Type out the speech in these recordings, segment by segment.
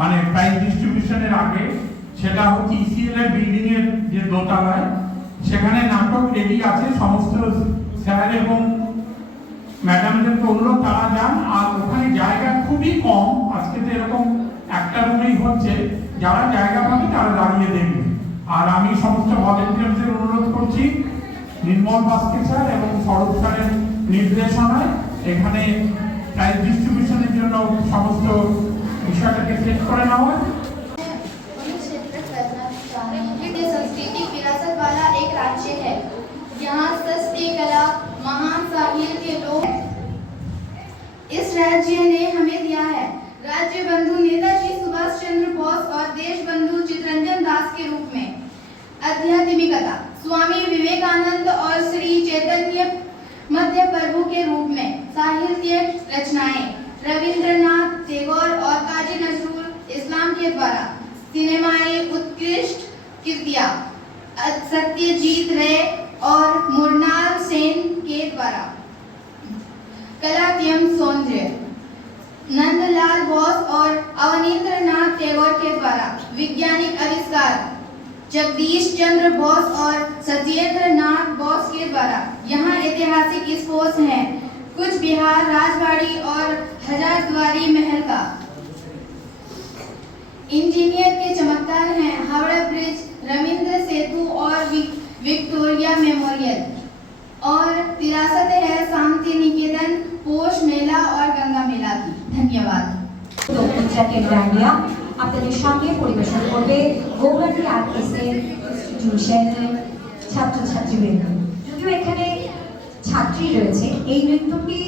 মানে প্রাইস ডিস্ট্রিবিউশনের আগে সেটা হচ্ছে ইসিএল এর বিল্ডিং এর যে দোতলায়, সেখানে নাটক রেডি আছে, সমস্ত এবং ম্যাডামদেরকে অনুরোধ তারা যান। আর ওখানে জায়গা খুবই কম, আজকে তো এরকম একটা রুমেই হচ্ছে, যারা জায়গা পাবে তারা দাঁড়িয়ে দেখবে। আর আমি সমস্ত ভলেন্টিয়ারদের অনুরোধ করছি নির্মল বাস্কে স্যার এবং স্বরূপ স্যারের নির্দেশনায় এখানে প্রাইজ ডিস্ট্রিবিউশনের জন্য সমস্ত বিষয়টাকে সেট করে নেওয়া। सांस्कृतिक विरासत वाला एक राज्य है। यहाँ सस्ते कला महान साहिल के लोग इस राज्य ने हमें दिया है। राज्य बंधु नेताजी सुभाष चंद्र बोस और देश बंधु चित्तरंजन दास के रूप में आध्यात्मिकता स्वामी विवेकानंद और श्री चैतन्य मध्य प्रभु के रूप में साहित्य रचनाएं रविंद्रनाथ टैगोर और काजी नजरुल इस्लाम के द्वारा सिनेमाएं उत्कृष्ट कृतियां सत्यजीत रे और मुरनाल सेन के द्वारा कलात्यम सौंदर्य नंदलाल बोस और अवनींद्रनाथ टैगोर के द्वारा वैज्ञानिक आविष्कार जगदीश चंद्र बोस और सत्येंद्र नाथ बोस के द्वारा यहाँ ऐतिहासिक स्पोर्ट्स हैं कुछ बिहार राजवाड़ी और हजारद्वारी महल का इंजीनियर के चमत्कार हैं हावड़ा ब्रिज रविंद्र सेतु और विक्टोरिया मेमोरियल और विरासत है शांति निकेतन पोष मेला और गंगा मेला की। धन्यवाद। আপনাদের সঙ্গে পরিবেশন করবে গৌরাটি আর্টিসের ইনস্টিটিউশনের ছাত্রছাত্রীবৃন্দ। যদিও এখানে ছাত্রী রয়েছে, এই নৃত্যটি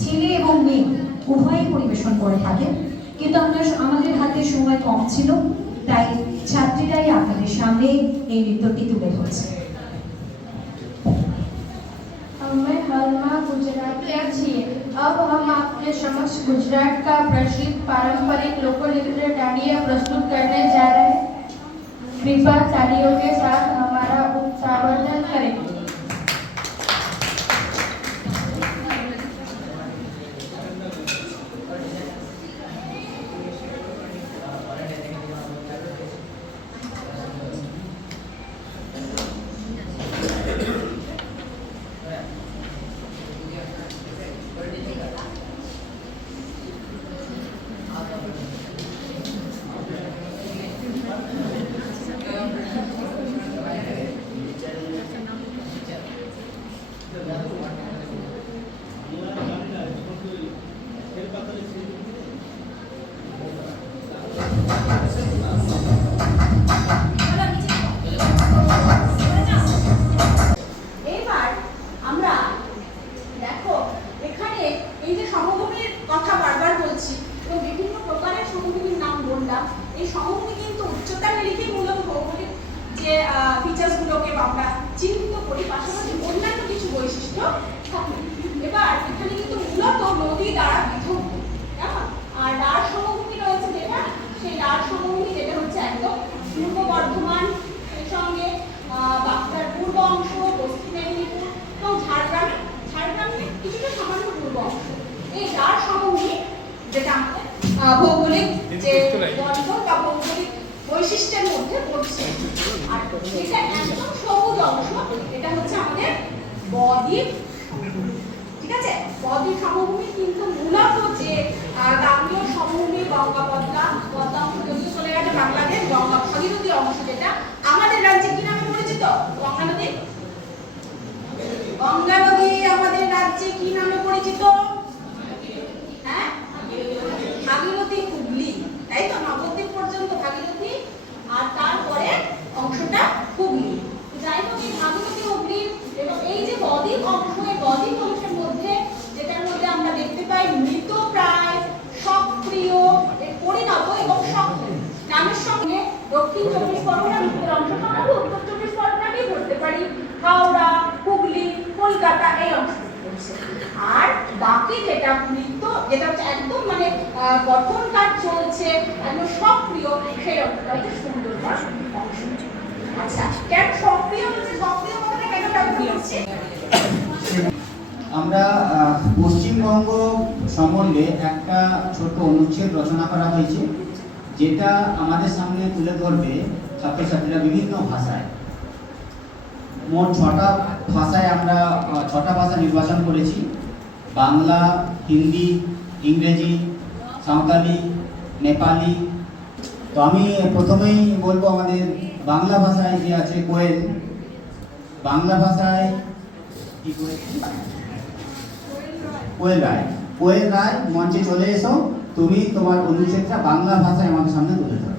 ছেলে এবং মেয়ে উভয়ই পরিবেশন করে থাকে, কিন্তু আমাদের হাতে সময় কম ছিল, তাই ছাত্রীরাই আপনাদের সামনে এই নৃত্যটি তুলে ধরছে। मैं हरमा गुजरातिया छिए। अब हम आपके समक्ष गुजरात का प्रसिद्ध पारंपरिक लोक नृत्य डांडिया प्रस्तुत करने जा रहे हैं। कृपया तालियों के साथ हमारा उत्साहवर्धन करें। এই সমভূমি কিন্তু উচ্চতা নিরিখে মূলত ভৌগোলিক যে ফিচার্সগুলোকে আমরা চিহ্নিত করি, পাশাপাশি অন্যান্য কিছু বৈশিষ্ট্য থাকে। এবার এখানে কিন্তু মূলত নদী দ্বারা পৃথক, কেমন? আর ডার সমভূমি রয়েছে যেটা, সেই ডার সমভূমি যেটা হচ্ছে একদম পূর্ব বর্ধমান, সেই সঙ্গে বাঁকুড়ার পূর্ব অংশ, পশ্চিম মেদিনীপুর এবং ঝাড়গ্রামের কিছুটা সামান্য পূর্ব অংশ। এই ডার সমভূমি যেটা আমাদের ভৌগোলিক যে বন্ধন বা ভৌগোলিক বৈশিষ্ট্যের মধ্যে পড়ছে। আর এটা একদম সবুজ অংশ, এটা হচ্ছে আমাদের বদ্বীপ, ঠিক আছে? বদ্বীপ সমভূমি কিন্তু মূলত যে গাঙ্গেয় সমভূমি গঙ্গা পদ্মা অংশ যদিও চলে গেছে বাংলাদেশ, গঙ্গা ভাগীরথী অংশ যেটা আমাদের রাজ্যে কি নামে পরিচিত? গঙ্গা নদী। গঙ্গা নদী আমাদের রাজ্যে কি নামে পরিচিত? হ্যাঁ, ভাগীরথী হুগলি, তাই তো? নবদ্বীপ পর্যন্ত ভাগীরথী, আর তারপরে অংশটা হুগলি। যাই হোক, এই ভাগীরথী হুগলি এবং এই যে বদ্বীপ অংশ, এই বদ্বীপ অংশের মধ্যে যেটার মধ্যে আমরা দেখতে পাই মৃতপ্রায়, সক্রিয়, পরিণত এবং সক্রিয় নামের সঙ্গে দক্ষিণ চব্বিশ পরগনা উত্তর অংশ, আমরা উত্তর চব্বিশ পরগনাকেই ধরতে পারি, হাওড়া, হুগলি, কলকাতা এই অংশ। আর বাকি যেটা মৃত, যেটা হচ্ছে একদম মানে গঠন কাজ চলছে, একদম সক্রিয়, সেই অংশটা হচ্ছে সুন্দরবন অংশ। আচ্ছা, কেন সক্রিয় হচ্ছে? সক্রিয় কথাটা কেন ব্যবহার করছে? আমরা পশ্চিমবঙ্গ সম্বন্ধে একটা ছোট অনুচ্ছেদ রচনা করা হয়েছে, যেটা আমাদের সামনে তুলে ধরবে ছাত্রছাত্রীরা বিভিন্ন ভাষায়। মোট 6টা ভাষায় আমরা 6টা ভাষা নির্বাচন করেছি: বাংলা, হিন্দি, ইংরেজি, সাঁওতালি, নেপালি। তো আমি প্রথমেই বলবো আমাদের বাংলা ভাষায় যে আছে কোয়েল, বাংলা ভাষায় কি কোয়েল রায়। কোয়েল রায়, মঞ্চে চলে এসো, তুমি তোমার অনুচ্ছেদটা বাংলা ভাষায় আমাদের সামনে তুলে ধরো।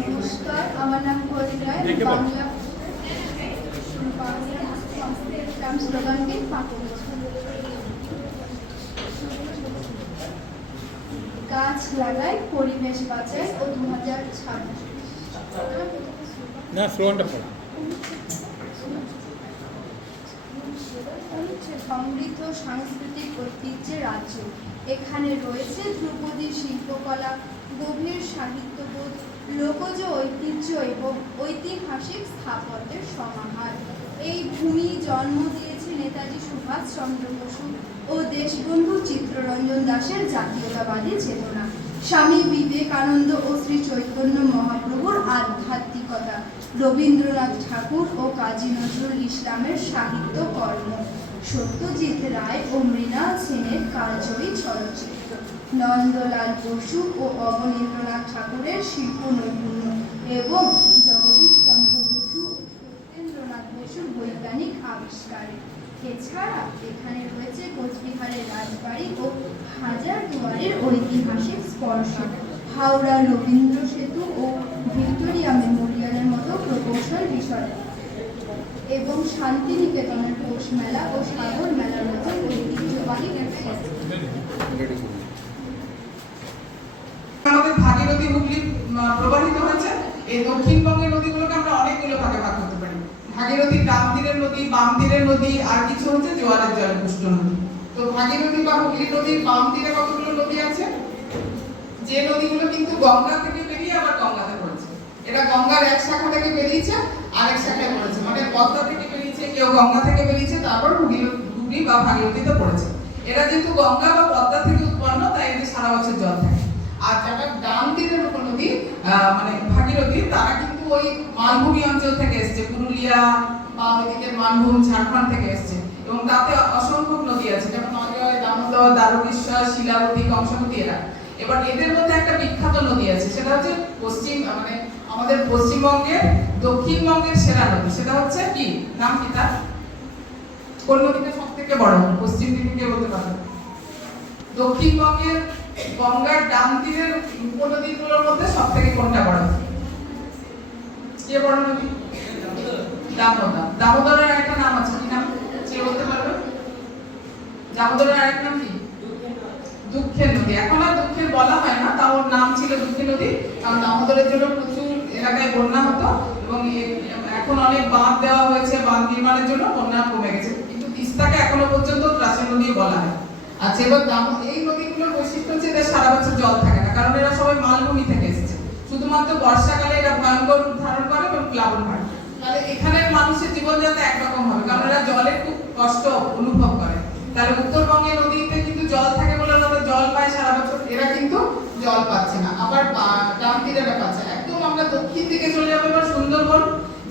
নমস্কার, আমার নাম কোয়েল রায়। বাংলা স্লোগানটি পাঠ করছি। গাছ লাগাই, পরিবেশ বাঁচাই ও 2026। না, স্লোগানটা পড়ো। সমৃদ্ধ সাংস্কৃতিক ঐতিহ্যের রাজ্য। এখানে রয়েছে ধ্রুপদী শিল্পকলা, গভীর সাহিত্যবোধ, লোকজ ঐতিহ্য এবং ঐতিহাসিক স্থাপত্যের সমাহার। এই ভূমি জন্ম দিয়েছে নেতাজি সুভাষচন্দ্র বসু ও দেশবন্ধু চিত্তরঞ্জন দাশের জাতীয়তাবাদী চেতনা, স্বামী বিবেকানন্দ ও শ্রী চৈতন্য মহাপ্রভুর আধ্যাত্মিকতা, রবীন্দ্রনাথ ঠাকুর ও কাজী নজরুল ইসলামের সাহিত্য কর্ম, সত্যজিৎ রায় ও মৃণাল সেনের কালজয়ী চলচ্চিত্র, নন্দলাল বসু ও অবনীন্দ্রনাথ ঠাকুরের শিল্প নৈপুণ্য এবং জগদীশ চন্দ্র বসু ও সত্যেন্দ্রনাথ বসুর বৈজ্ঞানিক আবিষ্কার। এছাড়া এখানে রয়েছে কোচবিহারের রাজবাড়ি ও হাজারদুয়ারের ঐতিহাসিক স্পর্শ, হাওড়া রবীন্দ্র সেতু ও ভিক্টোরিয়া মেমোরিয়ালের মতো প্রকৌশল বিষয় এবং শান্তিনিকেতনের পৌষ মেলা ও সাগর মেলার মতো ঐতিহ্যবাহী উৎসব। আমাদের ভাগীরথী হুগলি প্রবাহিত হয়েছে। এই দক্ষিণবঙ্গের নদীগুলোকে আমরা অনেকগুলো ভাগে ভাগ করতে পারি। ভাগীরথী ডান তীরের নদী, বাম তীরের নদী, আর কিছু হচ্ছে জোয়ারের জলে পুষ্ট নদী। তো ভাগীরথী বা হুগলি নদীর বাম তীরে কতগুলো নদী আছে, যে নদীগুলো কিন্তু গঙ্গা থেকে বেরিয়ে আবার গঙ্গাতে পড়েছে। এটা গঙ্গার এক শাখা থেকে বেরিয়েছে আরেক শাখায় পড়েছে, মানে পদ্মা থেকে বেরিয়েছে, কেউ গঙ্গা থেকে বেরিয়েছে, তারপর হুগলি বা ভাগীরথীতে পড়েছে। এরা যেহেতু গঙ্গা বা পদ্মা থেকে উৎপন্ন, তাই এদের সারা বছর জল থাকে। আর যারা ডান তীরের উপনদী মানে ভাগীরথী, তারা কিন্তু ওই মালভূমি অঞ্চল থেকে এসছে, পুরুলিয়া বা ওইদিকে মানভূম, ঝাড়খণ্ড থেকে এসছে, এবং তাতে অসংখ্য নদী আছে, যেমন অজয়, দামোদর, দ্বারকেশ্বর, শিলাবতী, কংসাবতী। এবার এদের মধ্যে একটা বিখ্যাত নদী আছে, সেটা হচ্ছে মানে আমাদের পশ্চিমবঙ্গের দক্ষিণবঙ্গের সেরা নদী। সেটা হচ্ছে কি, নাম কি তার? কোন নদীটা সব থেকে বড় পশ্চিম দিকে, কে বলতে পারবে? দক্ষিণবঙ্গের গঙ্গার ডান তীরের উপনদীগুলোর মধ্যে সব থেকে কোনটা বড়? কে বড় নদী? দামোদর। দামোদরের আরেকটা নাম আছে, কি নাম কে বলতে পারবে? দামোদরের আরেক নাম কি? দুঃখের নদী। এখন আর দুঃখের বলা হয় না, তাও ওর নাম ছিল দুঃখের নদী, কারণ দামোদরের জন্য প্রচুর এলাকায় বন্যা হতো, এবং এখন অনেক বাঁধ দেওয়া হয়েছে, বাঁধ নির্মাণের জন্য বন্যা কমে গেছে, কিন্তু তিস্তাকে এখনো পর্যন্ত ত্রাসের নদী বলা হয়। আচ্ছা, এবার এই নদীগুলোর বৈশিষ্ট্য হচ্ছে এদের সারা বছর জল থাকে না, কারণ এরা সবাই মালভূমি থেকে এসেছে। শুধুমাত্র বর্ষাকালে এরা ভয়ঙ্কর রূপ ধারণ করে এবং প্লাবন হয়। তাহলে এখানের মানুষের জীবনযাত্রা একরকম হবে, কারণ এরা জলের খুব কষ্ট অনুভব করে। তাহলে উত্তরবঙ্গের নদীতে কিন্তু জল থাকে বলে ওরা জল পায় সারা বছর, এরা কিন্তু জল পাচ্ছে না। আবার ডান তীরেরা পাচ্ছে। একদম আমরা দক্ষিণ দিকে চলে যাবো এবার সুন্দরবন,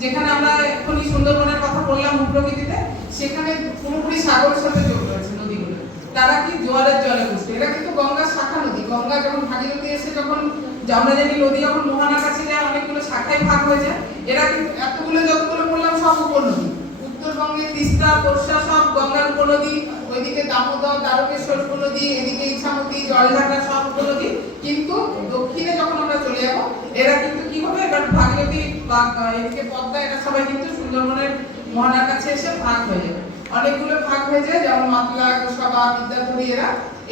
যেখানে আমরা এখনই সুন্দরবনের কথা বললাম ভূপ্রকৃতিতে, সেখানে পুরোপুরি সাগরের সাথে যোগ রয়েছে নদীগুলো। তারা কি জোয়ারের জলে পুষ্ট। এটা কিন্তু গঙ্গার শাখা নদী। গঙ্গা যখন ভাগীরথী এসে যখন আমরা জানি নদী যখন মোহনার কাছে যায় অনেকগুলো শাখায় ভাগ হয়ে যায়। এরা কিন্তু এতগুলো যতগুলো বললাম সব উপনদী। উত্তরবঙ্গে তিস্তা, তোর্ষা সব গঙ্গার উপনদী, ওইদিকে দামোদর, দ্বারকেশ্বর উপনদী, এদিকে ইছামতি, জলঢাকা সব উপনদী। কিন্তু দক্ষিণে যখন আমরা চলে যাবো, এরা কিন্তু কি হবে, এবার ভাগীরথী বা এদিকে পদ্মা, এরা সবাই কিন্তু সুন্দরবনের মোহনার কাছে এসে ভাগ হয়ে যাবে। অনেকগুলো ভাগ হয়ে যায়, যেমন মাতলা, গোসাবা, বিদ্যাধরী।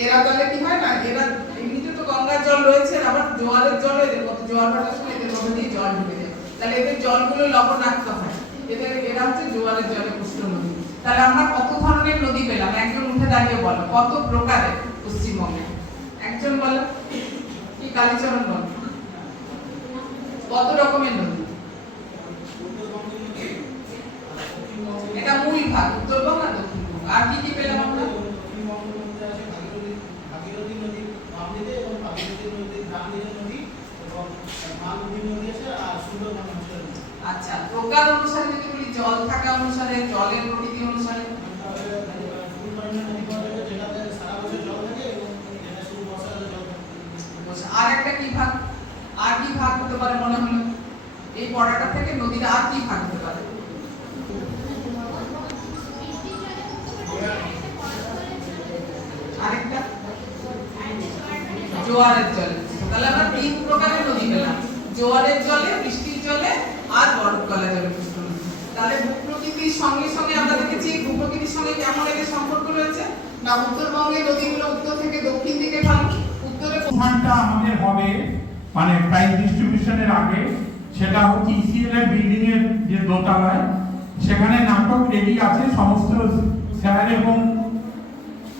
এরা তাহলে কি হয় না, এরা এমনিতে তো গঙ্গার জল রয়েছে, আবার জোয়ারের জল, এদের মধ্যে জোয়ার ভাটার সময় এদের মধ্যে দিয়ে জল ঢুকে যায়। তাহলে এদের জলগুলো লবণাক্ত হয়। এরা হচ্ছে জোয়ারের জলে পুষ্ট নদী। তাহলে আমরা কত ধরনের নদী পেলাম? একজন উঠে দাঁড়িয়ে বলো কত প্রকারের পশ্চিমবঙ্গে। একজন বলো, কি কালীচরণ বল, কত রকমের নদী? এটা মূল ভাগ, উত্তরবঙ্গ আর দক্ষিণবঙ্গ। আর কি কি পেলাম আমরা? আচ্ছা, প্রকার অনুসারে যদি বলি, জল থাকা অনুসারে, জলের প্রকৃতি অনুসারে, আর একটা কি ভাগ, আর কি ভাগ হতে পারে মনে হলো? এই পড়াটা থেকে নদীর আর কি ভাগ হতে পারে? আরেকটা জোয়ারের জলে। তাহলে আমরা তিন প্রকারের নদী পেলাম, জোয়ারের জলে, বৃষ্টির জলে আর বরফ গলা জলে। তাহলে ভূপ্রকৃতির সঙ্গে সঙ্গে আমরা দেখেছি ভূপ্রকৃতির সঙ্গে কেমন এদের সম্পর্ক রয়েছে না। উত্তরবঙ্গে নদীগুলো উত্তর থেকে দক্ষিণ দিকে ভালো, উত্তরে অনুষ্ঠানটা আমাদের হবে মানে প্রাইজ ডিস্ট্রিবিউশনের আগে, সেটা হচ্ছে ইসিএল এর বিল্ডিং এর যে দোতলায়, সেখানে নাটক রেডি আছে। সমস্ত স্যার এবং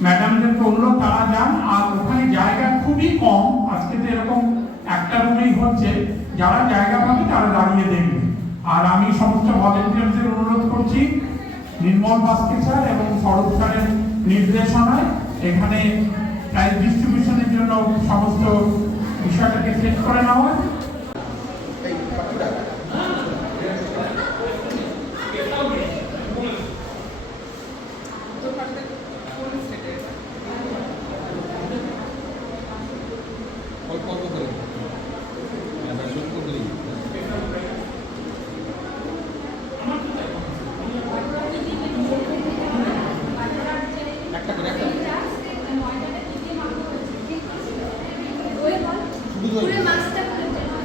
ম্যাডামদেরকে অনুরোধ তারা যান। আর ওখানে জায়গা খুবই কম, আজকে তো এরকম একটা রুমেই হচ্ছে, যারা জায়গা পাবে তারা দাঁড়িয়ে দেখবে। আর আমি সমস্ত ভলেন্টিয়ারদের অনুরোধ করছি, নির্মল বাস্কে স্যার এবং সরব স্যারের নির্দেশনায় এখানে প্রাইজ ডিস্ট্রিবিউশনের জন্য সমস্ত বিষয়টাকে সেট করে নেওয়া। অল্প অল্প করে একটা করে একটা पूरे मार्क्स तक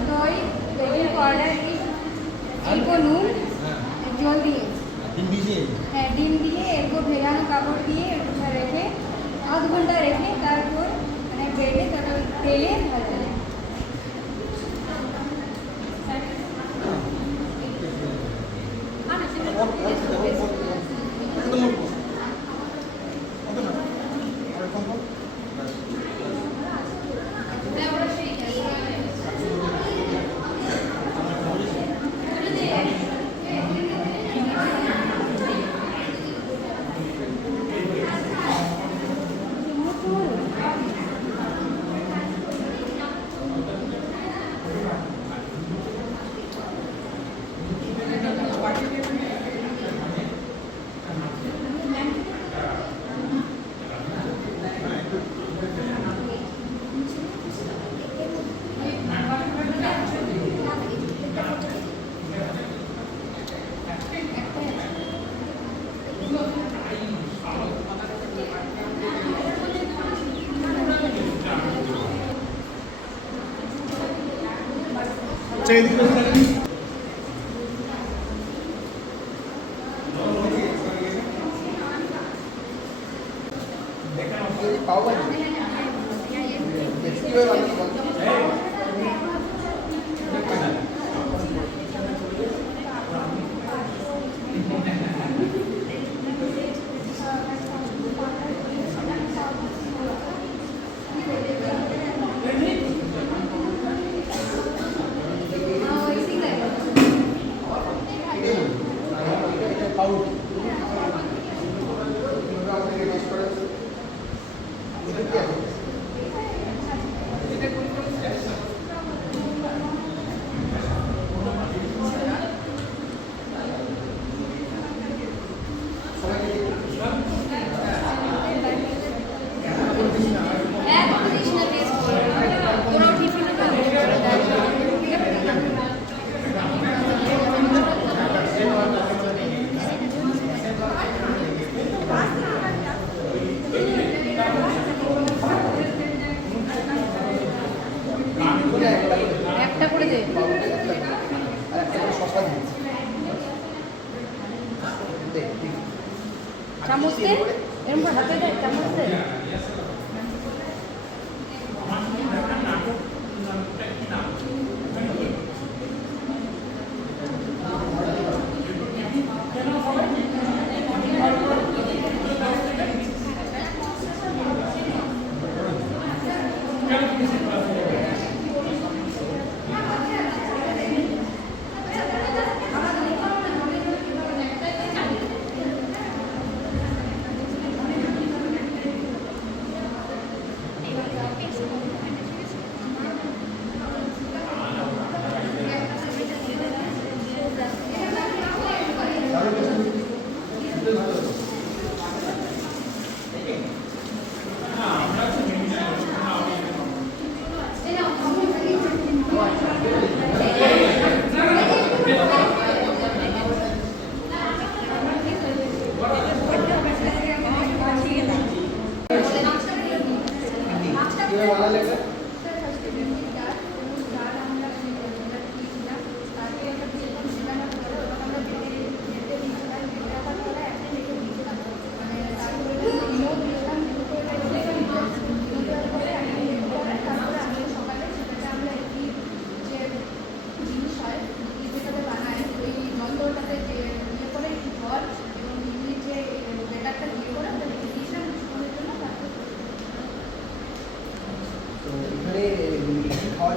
दही बेकिंग पाउडर এরপর নুন জল দিয়ে ডিম দিয়েছে হ্যাঁ ডিম দিয়ে এরপর ভেজানো কাপড় দিয়ে ওটা রেখে আধ ঘন্টা রেখে তারপর মানে বেড়ে তারপর তেলে ভাজা যায়। একটা করে দে চামচ দে এরকম হাতে দে চামচ দে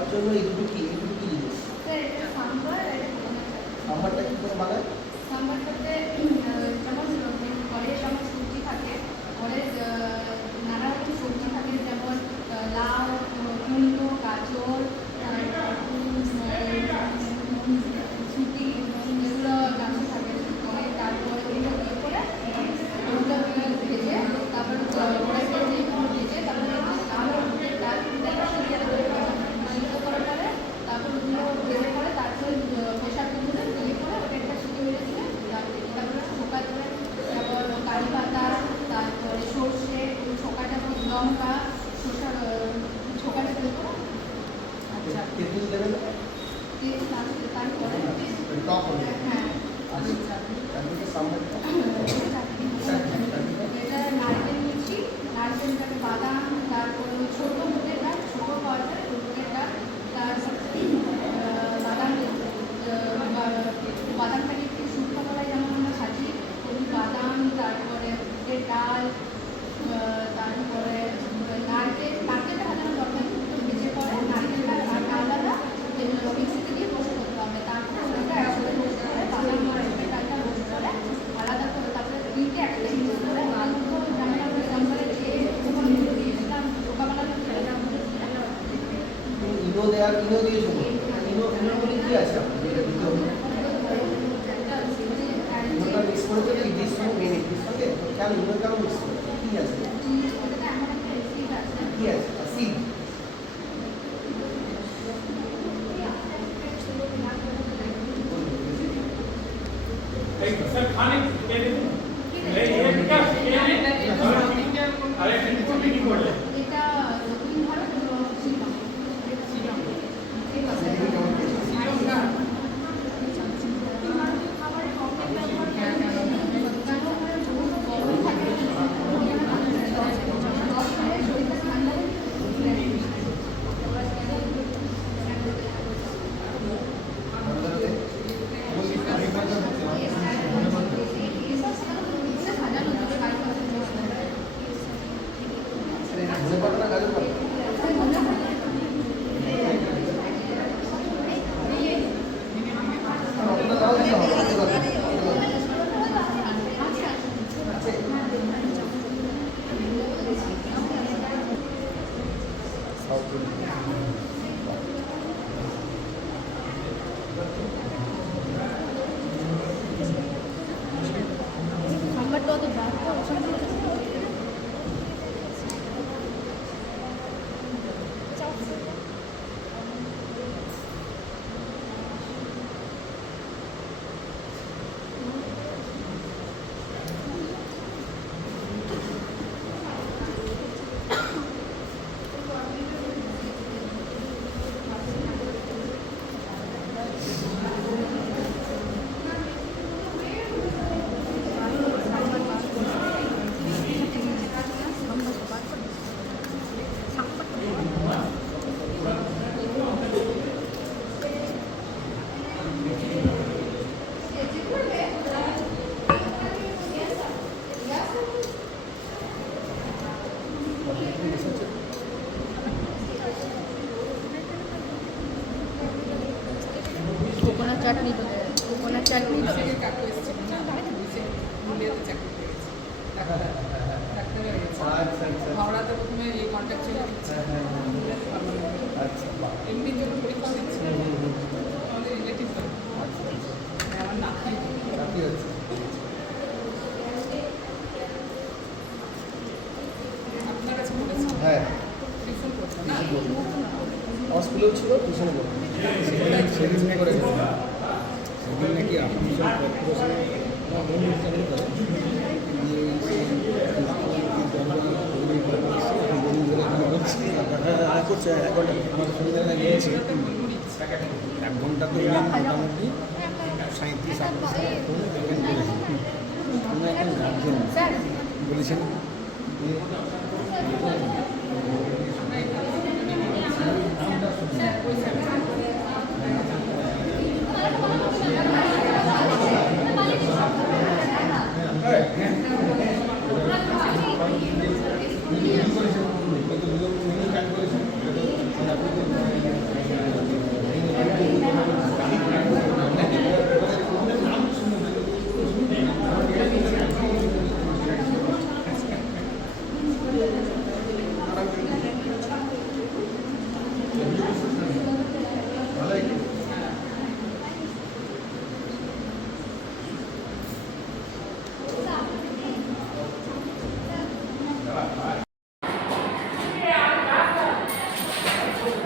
খাওয়ার জন্য এই দুটো কি জিনিস? স্যার এটা সাম্বার আর এটা কোকোনাট চাটনি। সাম্বারটা কি করে বানায়? সাম্বার করতে যেমন ঘরে যেমন সবজি থাকে, ঘরে নানা রকম সবজি থাকে, যেমন লাউ, কুমড়ো, গাজর, ছুটি, এগুলো গাছে থাকে। তারপরে এগুলো দিয়ে করে ওগুলো ভেজে, তারপরে কড়াইতে দিয়ে ভেজে, তারপরে ডাল সিদ্ধ করার পরে তারপর ওগুলো ভেজে করে তারপরে প্রেশার কুকারে দিয়ে করে ওটা একটা সিটি মেরে দিলে তারপরে শোকা দেবে, তারপর কারি পাতা, তারপরে সর্ষে, শোকাটা লঙ্কা, শসার শোকাটা দেবে করে। আচ্ছা, তেঁতুল দেবে না? দিয়ে তারপরে টক হবে। হ্যাঁ, আচ্ছা, তারপরে সাম্বারটা এটা নারকেল নিচ্ছি, নারকেলটাকে বাদাম, তারপরে ছোটো বুটের ডাল, ছোটো পাওয়া যায় ওই বুটের ডাল, তারপর বাদামটাকে একটু শুকনো করাই যেমন আমরা ভাজি, ওই বাদাম, তারপরে বুটের ডাল, তারপরে নারকেলটা ভাজানোর দরকার নেই, একটু ভেজে পরে নারকেলটা আলাদা মিক্সিতে দিয়ে রোস্ট করতে হবে, তারপরে ওটা একসাথে রোস্ট করে বাদাম আর বুটের ডালটা রোস্ট করে আলাদা করে, তারপরে তিনটে একটা মিক্স করে আলুগুলো যেমন আমরা সাম্বারে দিয়ে দিয়েছিলাম, ঢোকা বানানো ইনো দিয়েছো? ইনোর মধ্যে কি আছে আপনার যেটা দিতে হবে? ইনোটা মিক্স করে দিলে ইডির সঙ্গে মেন ইডির সঙ্গে কেন ইনো কেন মিক্স করে? কি আছে? কি আছে? সিড। सर खाने के लिए ये विकास के लिए अरे किनको भी नहीं बोले এটা দক্ষিণ ভারত শিলং। ঠিক আছে। ধনে পাতা না গাজর পাতা? ওটা দাও দিতে হবে, ওটা দাও, ওটা দাও। আছে? South Indian. সাম্বারটা অত দাম কোকোনাট চাটনি তো কোকোনাট চাটনি থেকে কাকু এসেছিল না মুলিয়াতে চাকরি পেয়েছে ডাক্তার হয়ে গেছে আচ্ছা আচ্ছা হাওড়াতে প্রথমে এই কন্ট্যাক্ট ছিল আচ্ছা বাহ। এমনির জন্য পরীক্ষা দিচ্ছিল আমাদের রিলেটিভ আমার নাতি রাখি আছে। আপনার কাছে বলেছি হ্যাঁ, টিউশন করতো না আমার স্কুলেও ছিল, টিউশনে করতো। সেদিন করে গেছে। সেদিন নাকি আসামিসব কর্পোরেশনে আমার বোন চাকরি করে দিয়ে করছে 1 ঘন্টা আমাদের সুবিধা নিয়েছে 1 ঘন্টা তো মোটামুটি 37-38 কোনো একজন গার্জেন বলেছেন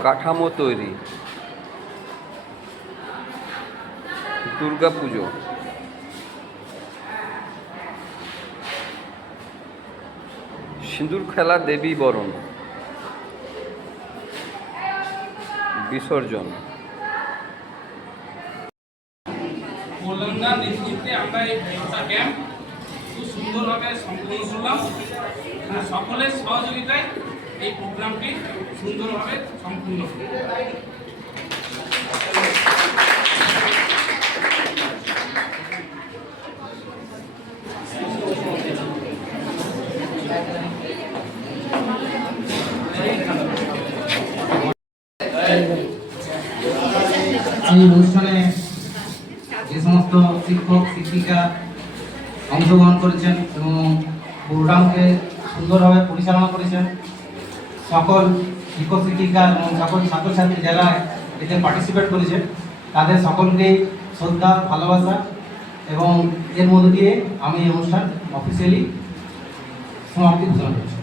কাঠামো তৈরি, দুর্গাপুজো, সিঁদুর খেলা, দেবী বরণ, বিসর্জন। কল্যাণদার নেতৃত্বে আমরা এই ভাষা ক্যাম্প খুব সুন্দরভাবে সম্পন্ন করলাম। সকলের সহযোগিতায় এই প্রোগ্রামটি সুন্দরভাবে সম্পূর্ণ হল। এই অনুষ্ঠানে যে সমস্ত শিক্ষক শিক্ষিকা অংশগ্রহণ করেছেন এবং প্রোগ্রামকে সুন্দরভাবে পরিচালনা করেছেন, সকল শিক্ষক শিক্ষিকা এবং সকল ছাত্রছাত্রী যারা এতে পার্টিসিপেট করেছেন তাদের সকলকে শ্রদ্ধা, ভালোবাসা এবং এর মধ্য দিয়ে আমি এই অনুষ্ঠান অফিসিয়ালি সমাপ্তি ঘোষণা করছি।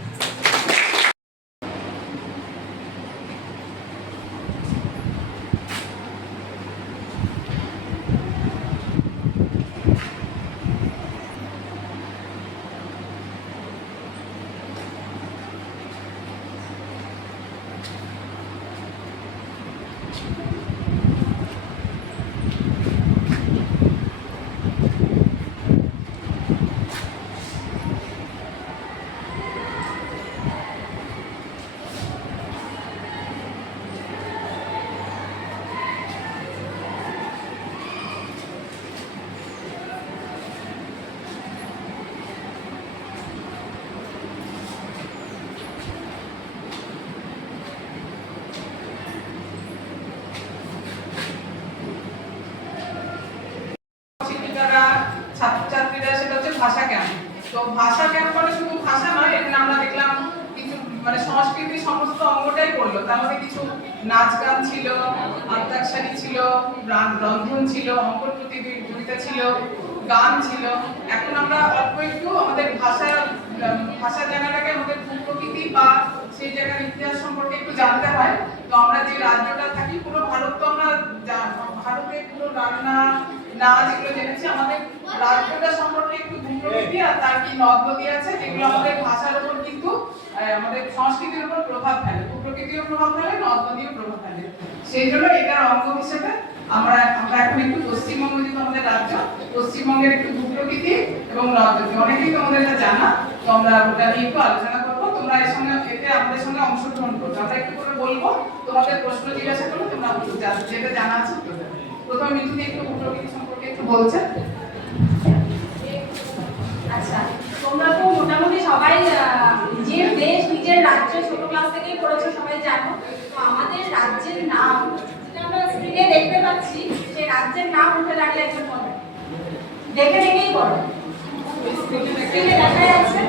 ছাত্রছাত্রীরা সেটা হচ্ছে ভাষা ক্যাম্প। তো ভাষা ক্যাম্প মানে শুধু ভাষা নয়, এখানে আমরা দেখলাম কিছু মানে সংস্কৃতির সমস্ত অঙ্গটাই করলো। তার মধ্যে কিছু নাচ গান ছিল, আন্তাক্ষরী ছিল, রন্ধন ছিল, অঙ্কন প্রতিযোগিতা ছিল, গান ছিল। এখন আমরা অল্প একটু আমাদের ভাষা জায়গাটাকে আমাদের ভূপ্রকৃতি বা সেই জায়গার ইতিহাস সম্পর্কে একটু জানতে হয়। তো আমরা যে রাজ্যটা থাকি পুরো ভারত, তো আমরা ভারতে পুরো রান্না নাচ এগুলো জেনেছি। আমাদের রাজ্যটা সম্পর্কে একটু ভূপ্রকৃতি আর তার কি নদ নদী আছে যেগুলো আমাদের ভাষার উপর কিন্তু আমাদের সংস্কৃতির উপর প্রভাব ফেলে, ভূপ্রকৃতিও প্রভাব ফেলে, নদ নদীও প্রভাব ফেলে। সেই জন্য এটার অঙ্গ হিসেবে আমরা এখন একটু পশ্চিমবঙ্গ, যেহেতু আমাদের রাজ্য, পশ্চিমবঙ্গের একটু ভূপ্রকৃতি এবং নদ নদী অনেকেই তোমাদের এটা জানা, তো আমরা ওটা নিয়ে একটু আলোচনা করবো। তোমরা এর সঙ্গে এতে আমাদের সঙ্গে অংশগ্রহণ করছো, আমরা একটু করে বলবো, তোমাদের প্রশ্ন জিজ্ঞাসা করলে তোমরা যেটা জানা আছে উত্তর দেবে। প্রথমে মিঠুনি একটু ভূপ্রকৃতি সম্পর্কে একটু বলছে। আচ্ছা, তোমরা তো মোটামুটি সবাই নিজের দেশ নিজের রাজ্য ছোট ক্লাস থেকেই পড়েছো, সবাই জানো। তো আমাদের রাজ্যের নাম যেটা আমরা স্ক্রিনে দেখতে পাচ্ছি, সেই রাজ্যের নাম উঠে দাঁড়িয়ে একজন বলো, দেখে দেখেই বলো। স্ক্রিনে দেখা যাচ্ছে,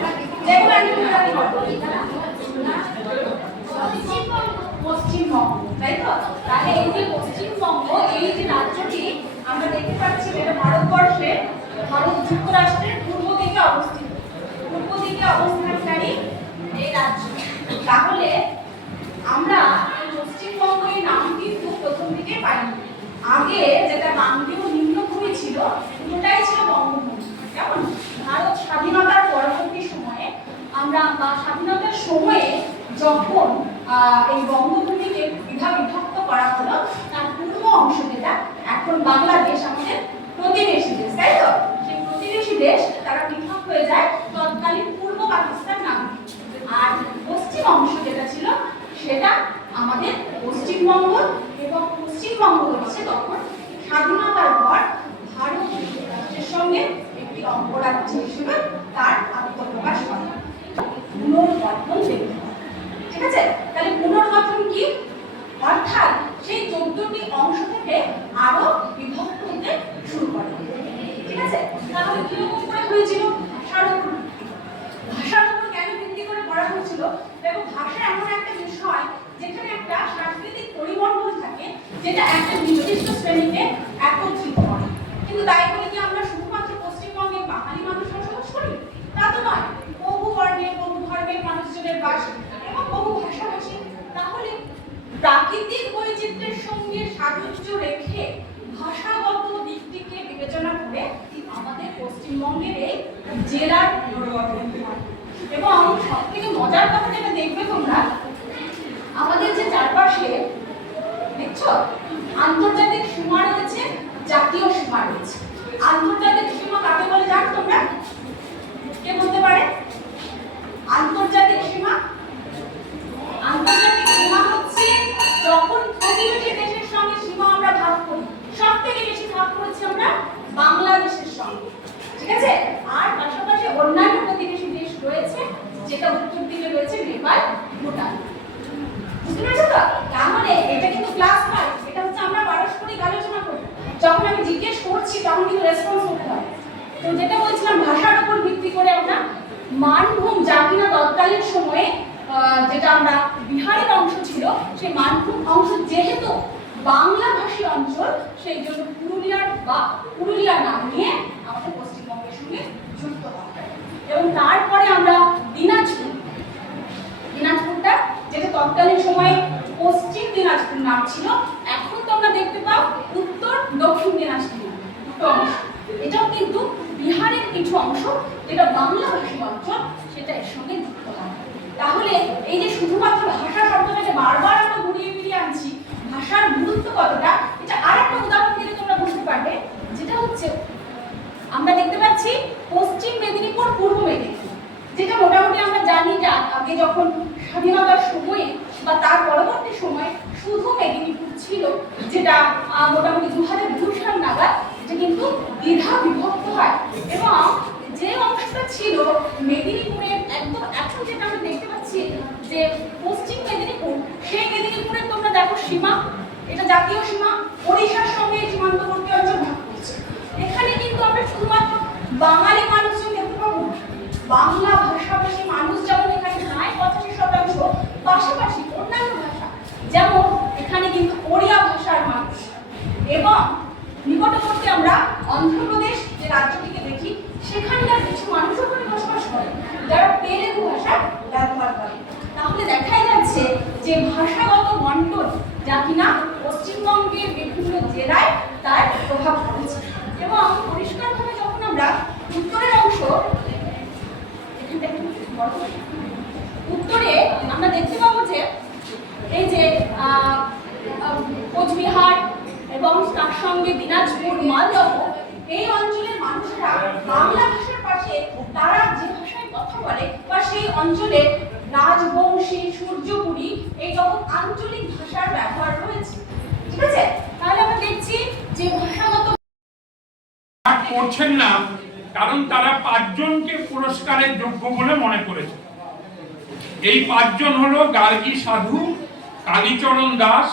দেখো আমি উঠে দাঁড়িয়ে বলো। পশ্চিমবঙ্গ, তাই তো? তাহলে এই যে পশ্চিমবঙ্গ, এই যে রাজ্যটি আমরা দেখতে পাচ্ছি, এটা ভারতবর্ষে ভারত যুক্তরাষ্ট্রের পূর্ব দিকে অবস্থিত, পূর্ব দিকে অবস্থানকারী এই রাজ্য। তাহলে আমরা এই পশ্চিমবঙ্গ এই নাম কিন্তু প্রথম দিকে পাইনি। আগে যেটা গাঙ্গেয় নিম্নভূমি ছিল ওটাই ছিল বঙ্গভূমি। কেমন? ভারত স্বাধীনতার পরবর্তী সময়ে আমরা বা স্বাধীনতার সময়ে যখন এই বঙ্গভূমিকে বিভক্ত করা হলো, তার পূর্ব অংশ যেটা এখন বাংলাদেশ আমাদের প্রতিবেশী দেশ, তাই তো? সেই প্রতিবেশী দেশ তারা পৃথক হয়ে যায় তৎকালীন পূর্ব পাকিস্তান নামে। আর পশ্চিম অংশ যেটা ছিল সেটা আমাদের পশ্চিমবঙ্গ, এবং পশ্চিমবঙ্গ হচ্ছে তখন স্বাধীনতার পর ভারত যুক্তরাষ্ট্রের সঙ্গে একটি অঙ্গরাজ্য হিসেবে তার আত্মপ্রকাশ করে। পুনর্গঠন দেখতে হবে, ঠিক আছে? তাহলে পুনর্গঠন কি? অর্থাৎ সেই 14টি অংশ থেকে আরো বিভক্ত হতে শুরু করে, ঠিক আছে? তাহলে কিরকম করে হয়েছিল? ভাষার উপর। ভাষার উপর কেন ভিত্তি করে করা হয়েছিল? দেখো, ভাষা এমন একটা বিষয় যেখানে একটা সাংস্কৃতিক পরিমণ্ডল থাকে যেটা একটা নির্দিষ্ট শ্রেণীকে একত্রিত করে। কিন্তু তাই বলে কি আমরা শুধুমাত্র পশ্চিমবঙ্গে বাঙালি মানুষ বসবাস করি? তা তো নয়। বহু বর্ণের, বহু ধর্মের মানুষজনের বাস এবং বহু ভাষাভাষী। তাহলে প্রাকৃতিক বৈচিত্র্যের সঙ্গে সাযুজ্য রেখে ভাষাগত দিকটিকে বিবেচনা করে আমাদের পশ্চিমবঙ্গের এই জেলার পুনর্গঠন হয়। এবং সব থেকে মজার কথা যেটা দেখবে তোমরা, আমাদের যে চারপাশে দেখছো আন্তর্জাতিক সীমা রয়েছে, জাতীয় সীমা রয়েছে। আন্তর্জাতিক সীমা কাকে বলে জানো তোমরা? কে বলতে পারে? আন্তর্জাতিক সীমা, আন্তর্জাতিক সীমা হচ্ছে যখন প্রতিবেশী দেশের সঙ্গে সীমা আমরা ভাগ করি। সব থেকে বেশি ভাগ করেছি আমরা বাংলাদেশের সঙ্গে, ঠিক আছে? আর পাশাপাশি অন্যান্য প্রতিবেশী দেশ রয়েছে, যেটা উত্তর দিকে রয়েছে নেপাল, ভুটান। বুঝতে পেরেছো তো? তার মানে এটা কিন্তু ক্লাস 5, এটা হচ্ছে আমরা পারস্পরিক আলোচনা করি। যখন আমি জিজ্ঞেস করছি তখন কিন্তু রেসপন্স করতে হয়। তো যেটা বলছিলাম, ভাষার উপর ভিত্তি করে আমরা মানভূম, যা কিনা তৎকালীন সময়ে যেটা আমরা বিহারের অংশ ছিল, সেই মানভূম অংশ যেহেতু বাংলাভাষী অঞ্চল, সেই জন্য পুরুলিয়ার নাম নিয়ে আমাদের পশ্চিমবঙ্গের সঙ্গে যুক্ত হয়। এবং তারপরে আমরা দিনাজপুরটা, যেটা তৎকালীন সময়ে পশ্চিম দিনাজপুর নাম ছিল, এখন তোমরা দেখতে পাও উত্তর দক্ষিণ দিনাজপুর দুটো অংশ। এটাও কিন্তু বিহারের কিছু অংশ, যেটা বাংলাভাষী অঞ্চল, সেটা এর সঙ্গে যুক্ত হয়। তাহলে এই যে শুধুমাত্র ভাষা শব্দটাকে বারবার আমরা ঘুরিয়ে ফিরিয়ে আনছি, ভাষার গুরুত্ব কতটা, এটা আর একটা উদাহরণ দিলে তোমরা বুঝতে পারবে। যেটা হচ্ছে আমরা দেখতে পাচ্ছি পশ্চিম মেদিনীপুর, পূর্ব মেদিনীপুর, যেটা মোটামুটি আমরা জানি যে আগে যখন স্বাধীনতার সময়ে বা তার পরবর্তী সময়ে শুধু মেদিনীপুর ছিল, যেটা মোটামুটি 2002 সাল নাগাদ এটা কিন্তু দ্বিধা বিভক্ত হয়। এবং যে অংশটা ছিল মেদিনীপুরের একদম এখন যেটা আমরা দেখতে পাচ্ছি যে পশ্চিম মেদিনীপুর, সেই মেদিনীপুরের তোমরা দেখো সীমা, এটা জাতীয় সীমা, ওড়িশার সঙ্গে সীমান্তবর্তী অঞ্চল ভাগ করছে। এখানে কিন্তু আমরা শুধুমাত্র বাঙালি মানুষজন দেখতে পাবো, বাংলা ভাষাভাষী মানুষ যেমন এখানে নাই 85%, পাশাপাশি অন্যান্য ভাষা, যেমন এখানে কিন্তু ওড়িয়া ভাষার মানুষ। এবং নিকটবর্তী আমরা অন্ধ্রপ্রদেশ যে রাজ্যটিকে দেখি, সেখানকার কিছু মানুষ ওখানে বসবাস করে যারা তেলুগু ভাষা ব্যবহার করে। তাহলে দেখাই যাচ্ছে যে ভাষাগত মণ্ডল, যা কিনা পশ্চিমবঙ্গের বিভিন্ন জেলায় তার প্রভাব পড়েছে। এবং পরিষ্কারভাবে যখন আমরা উত্তরের অংশ, উত্তরে আমরা দেখতে পাবো যে এই যে কোচবিহার এবং তার সঙ্গে দিনাজপুর, মালদহ, এই অঞ্চলের মানুষরা বাংলা ভাষার পাশে তারা যে ভাষায় কথা বলে বা সেই অঞ্চলে রাজবংশী, সূর্যপুরী, এই রকম আঞ্চলিক ভাষার ব্যবহার রয়েছে, ঠিক আছে? তাহলে আমরা দেখছি যে ভাষাগত করছেন না, কারণ তারা 5 জনকে পুরস্কারের যোগ্য বলে মনে করেছে। এই 5 জন হলো গার্গী সাধু, কালীচরণ দাস,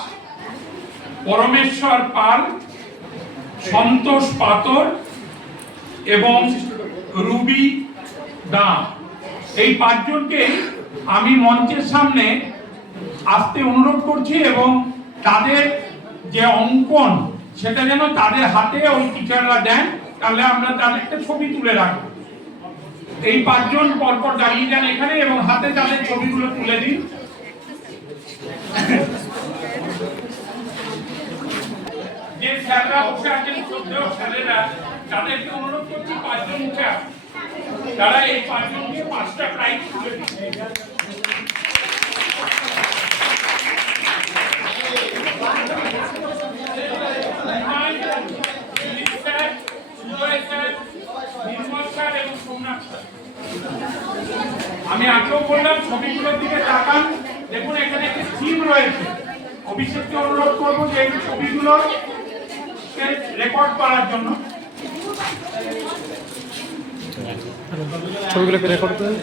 পরমেশ্বর পাল, সন্তোষ পাতর এবং রুবি দাম। এই 5 জনকে আমি মঞ্চের সামনে আসতে অনুরোধ করছি এবং তাদের যে অঙ্কন, সেটা যেন তাদের হাতে ওই টিচাররা দেন, তাহলে আমরা তার একটা ছবি তুলে রাখবো। এই 5 জন পরপর দাঁড়িয়ে যান এখানে এবং হাতে তাদের ছবিগুলো তুলে দিন। যে স্যাররা বসে আছেন, শ্রদ্ধেয় স্যারেরা, তাদেরকে অনুরোধ করছি 5 জন উঠে আসুন। তারা এই 5 জনকে 5টা প্রাইজ তুলে দিচ্ছে। আমি আগেও বললাম, ছবিগুলোর দিকে তাকান, দেখুন এখানে একটা থিম রয়েছে। অভিষেককে অনুরোধ করবো যে এই ছবিগুলো রেকর্ড করার জন্য। ছবিগুলোকে রেকর্ড করে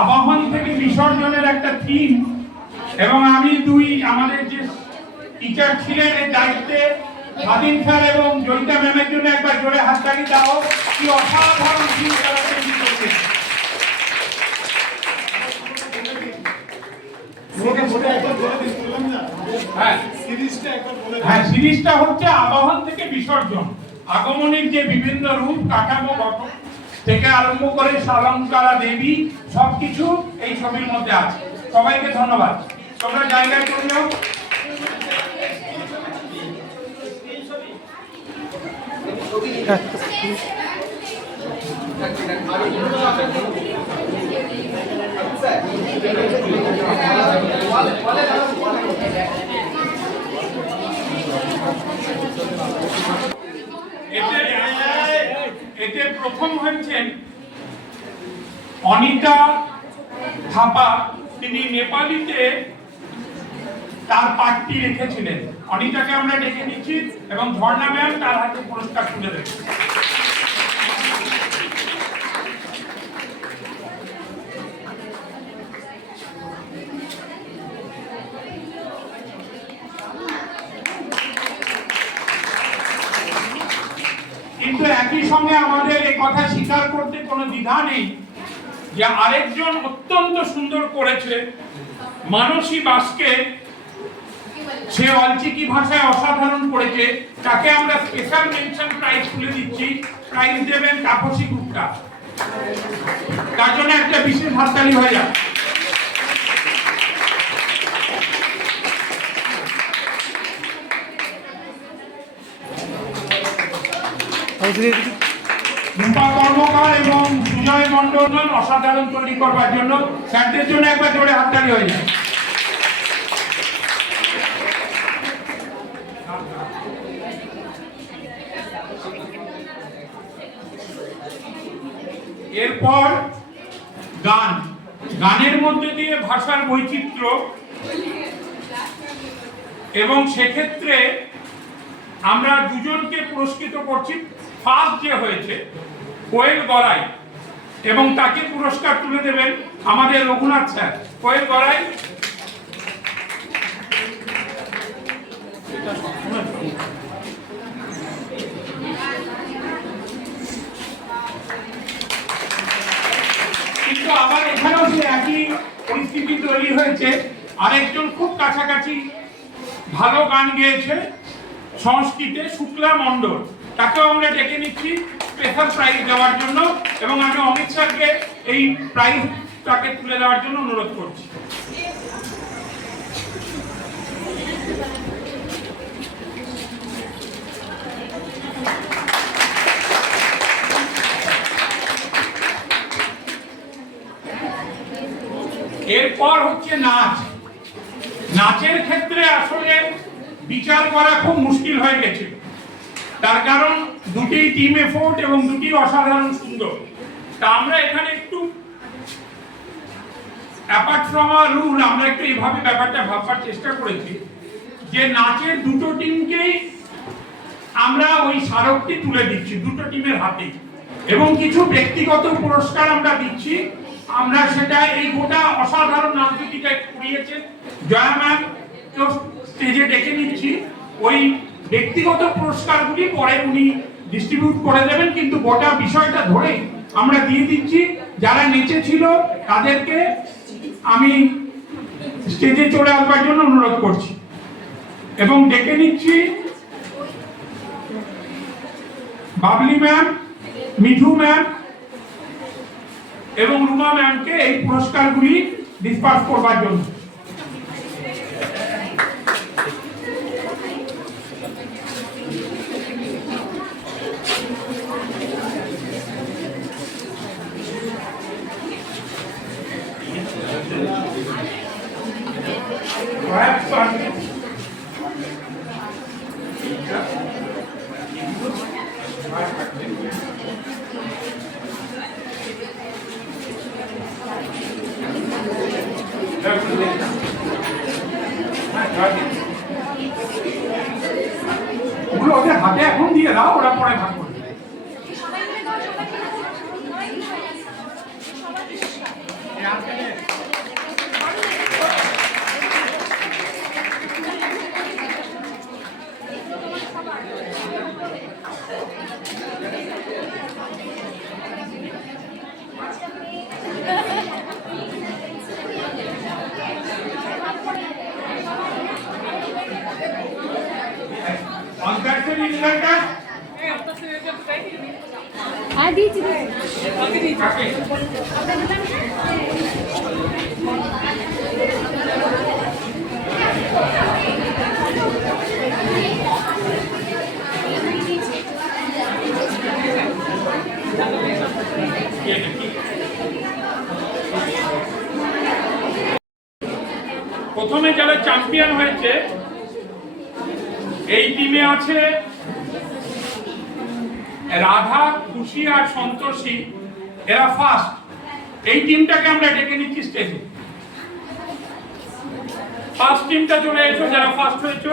আবাহন থেকে বিসর্জনের একটা থিম, এবং আমি আমাদের যে টিচার ছিলেন এর দায়িত্বে স্বাধীন স্যার এবং জয়িতা ম্যামের জন্য একবার জোরে হাততালি দাও। কি অসাধারণ থিম তারা তৈরি করেছে। হ্যাঁ, সিরিজটা হচ্ছে আবাহন থেকে বিসর্জন। আগমনের যে বিভিন্ন রূপ, কাঠামো, গঠন, থেকে আরম্ভ করে শালঙ্কারা দেবী সবকিছু এই ছবির মধ্যে আছে। সবাইকে ধন্যবাদ। তোমরা জায়গায় চলে যাও। এতে প্রথম হয়েছেন অনিতা থাপা। তিনি নেপালিতে তার পাঠটি রেখেছিলেন। অনিতাকে আমরা ডেকে নিচ্ছি এবং ঝর্ণা ম্যাম তার হাতে পুরস্কার তুলে দেবেন। কিন্তু একই সঙ্গে আমাদের এই কথা স্বীকার করতে কোনো দ্বিধা নেই যে আরেকজন অত্যন্ত সুন্দর করেছে, মানসী বাসকে। সে অলচিকি ভাষায় অসাধারণ করেছে, তাকে আমরা স্পেশাল মেনশন প্রাইজ তুলে দিচ্ছি। প্রাইজ দেবেন তাপসী গুপ্তা। তার জন্য একটা বিশেষ হাততালি হয়ে যাবে। রূপা কর্মকার এবং সুজয় মন্ডল অসাধারণ তৈরি করবার জন্য স্যারদের জন্য একবার জোরে হাততালি হয়ে যায়। এরপর গান, গানের মধ্যে দিয়ে ভাষার বৈচিত্র্য, এবং সেক্ষেত্রে আমরা দুজনকে পুরস্কৃত করছি। ফার্স্ট যে হয়েছে কোয়েল গড়াই, এবং তাকে পুরস্কার তুলে দেবেন আমাদের রঘুনাথ স্যার। কোয়েল গড়াই। কিন্তু আবার এখানেও যে একই পরিস্থিতি তৈরি হয়েছে। আরেকজন খুব কাছাকাছি ভালো গান গেয়েছে সংস্কৃতে, শুক্লা মণ্ডল। তাকেও আমরা ডেকে নিচ্ছি স্পেশাল প্রাইজ দেওয়ার জন্য, এবং আমি অমিত স্যারকে এই প্রাইজ তাকে তুলে দেওয়ার জন্য অনুরোধ করছি। এরপর হচ্ছে নাচ। নাচের ক্ষেত্রে আসলে বিচার করা খুব মুশকিল হয়ে গেছে, তার কারণ দুটি টিম এফোর্ট এবং দুটি অসাধারণ সুন্দর। তা আমরা এখানে একটু অ্যাপার্ট ফ্রম আওয়ার রুল আমরা একটু এইভাবে ব্যাপারটা ভাববার চেষ্টা করেছি যে নাচের দুটো টিমকেই আমরা ওই স্মারকটি তুলে দিচ্ছি দুটো টিমের হাতে, এবং কিছু ব্যক্তিগত পুরস্কার আমরা দিচ্ছি। আমরা সেটা এই গোটা অসাধারণ নাচ দুটিকে করিয়েছেন জয়া ম্যাম কেউ স্টেজে ডেকে নিচ্ছি। ওই ব্যক্তিগত পুরস্কারগুলি পরে উনি ডিস্ট্রিবিউট করে দেবেন, কিন্তু গোটা বিষয়টা ধরে আমরা দিয়ে দিচ্ছি। যারা নেচেছিল তাদেরকে আমি স্টেজে চলে আসবার জন্য অনুরোধ করছি, এবং ডেকে নিচ্ছি বাবলি ম্যাম, মিঠু ম্যাম এবং রুমা ম্যামকে এই পুরস্কারগুলি ডিসপার্স করবার জন্য। ওগুলো ওদের হাতে এখন দিয়ে দাও, ওরা পরে ভাগ করবে। আর কাকে? প্রথমে যারা চ্যাম্পিয়ন হয়েছে এই টিমে আছে রাধা, খুশি আর সন্তোষী, এরা ফার্স্ট। এই টিমটাকে আমরা ডেকে নিচ্ছি স্টেজে। ফার্স্ট টিমটা চলে এসো, যারা ফার্স্ট হয়েছো।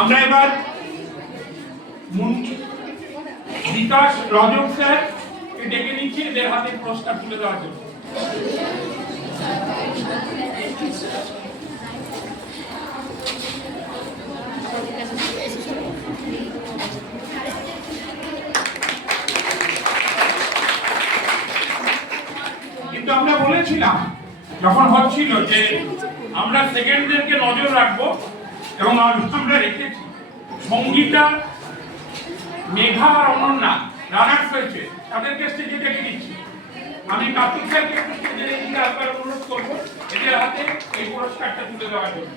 আমরা এবার বিকাশ, রজক স্যার ডেকে নিচ্ছি এদের হাতে পুরস্কার তুলে দেওয়ার জন্য। কিন্তু আমরা বলেছিলাম যখন হচ্ছিল যে আমরা সেকেন্ডদেরকে নজর রাখবো, এবং আমরা রেখেছি। সঙ্গীতা, মেঘা আর অনন্যা রানার্স হয়েছে, তাদেরকে স্টেজে ডেকে দিচ্ছি। আমি কার্তিক স্যারকে একটু স্টেজে রেখে আপনার অনুরোধ করবো এদের হাতে এই পুরস্কারটা তুলে দেওয়ার জন্য।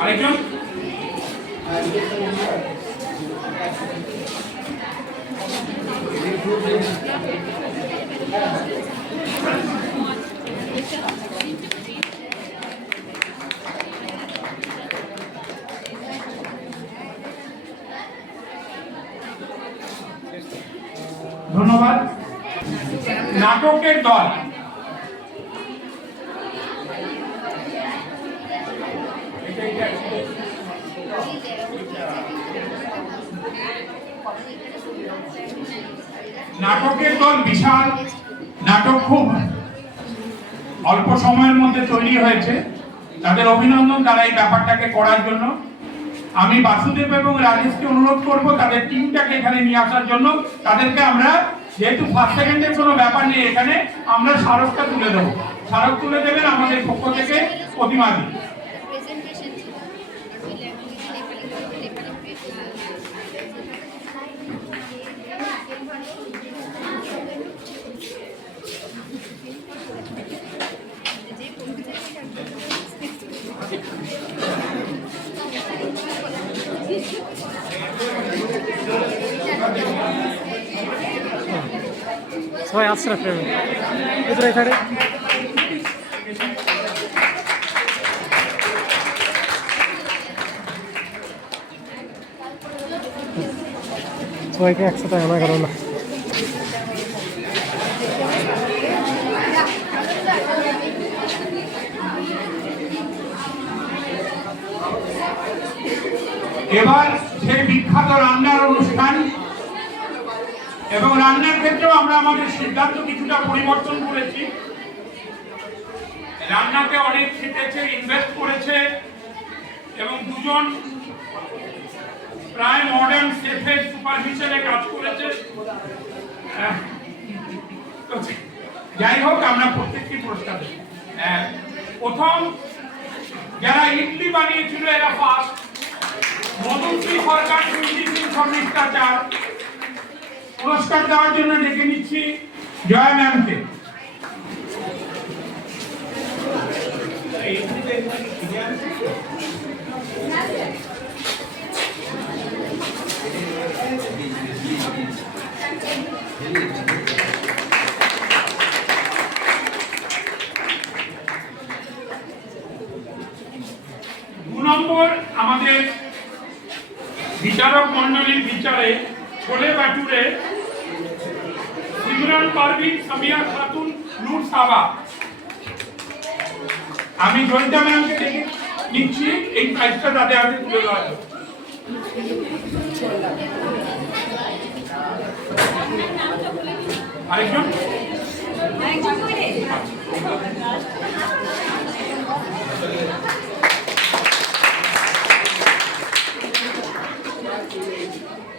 আরেকজন ধন্যবাদ। নাটকের দল বিশাল নাটক, খুব অল্প সময়ের মধ্যে তৈরি হয়েছে। তাদের অভিনন্দন তারা এই ব্যাপারটাকে করার জন্য। আমি বাসুদেব এবং রাজেশকে অনুরোধ করব তাদের টিমটাকে এখানে নিয়ে আসার জন্য। তাদেরকে আমরা, যেহেতু ফার্স্ট সেকেন্ডের কোনো ব্যাপার নেই এখানে, আমরা স্মারকটা তুলে দেবো। স্মারক তুলে দেবেন আমাদের পক্ষ থেকে প্রতিমাদি। সবাই আসছে না প্রেমে এখানে এখানে সবাইকে একসাথে আনা গেল না। এবার সেই বিখ্যাত রান্নার অনুষ্ঠান, এবং রান্নার ক্ষেত্রেও আমরা আমাদের সিদ্ধান্ত কিছুটা পরিবর্তন করেছি। রান্নাতে অনেক শিখেছে, ইনভেস্ট করেছে, এবং দুজন প্রায় মডার্ন শেফের সুপারভিশনে কাজ করেছে। যাই হোক, আমরা প্রত্যেকটি পুরস্কার দেব। প্রথম যারা ইডলি বানিয়েছিল এরা ফার্স্ট, মধুশ্রী সরকার, সুইটি সিং সর্বিষ্টাচার। পুরস্কার দেওয়ার জন্য ডেকে নিচ্ছি জয়া ম্যামকে। দু নম্বর আমাদের বিচারক মন্ডলীর বিচারে ছোলে বাটুরে সিমরান পারভিন, সামিয়া খাতুন, নূর সাবা। আমি জয়িতা ম্যামকে ডেকে নিচ্ছি এই প্রাইজটা তাদের হাতে তুলে দেওয়া হবে। আরেকজন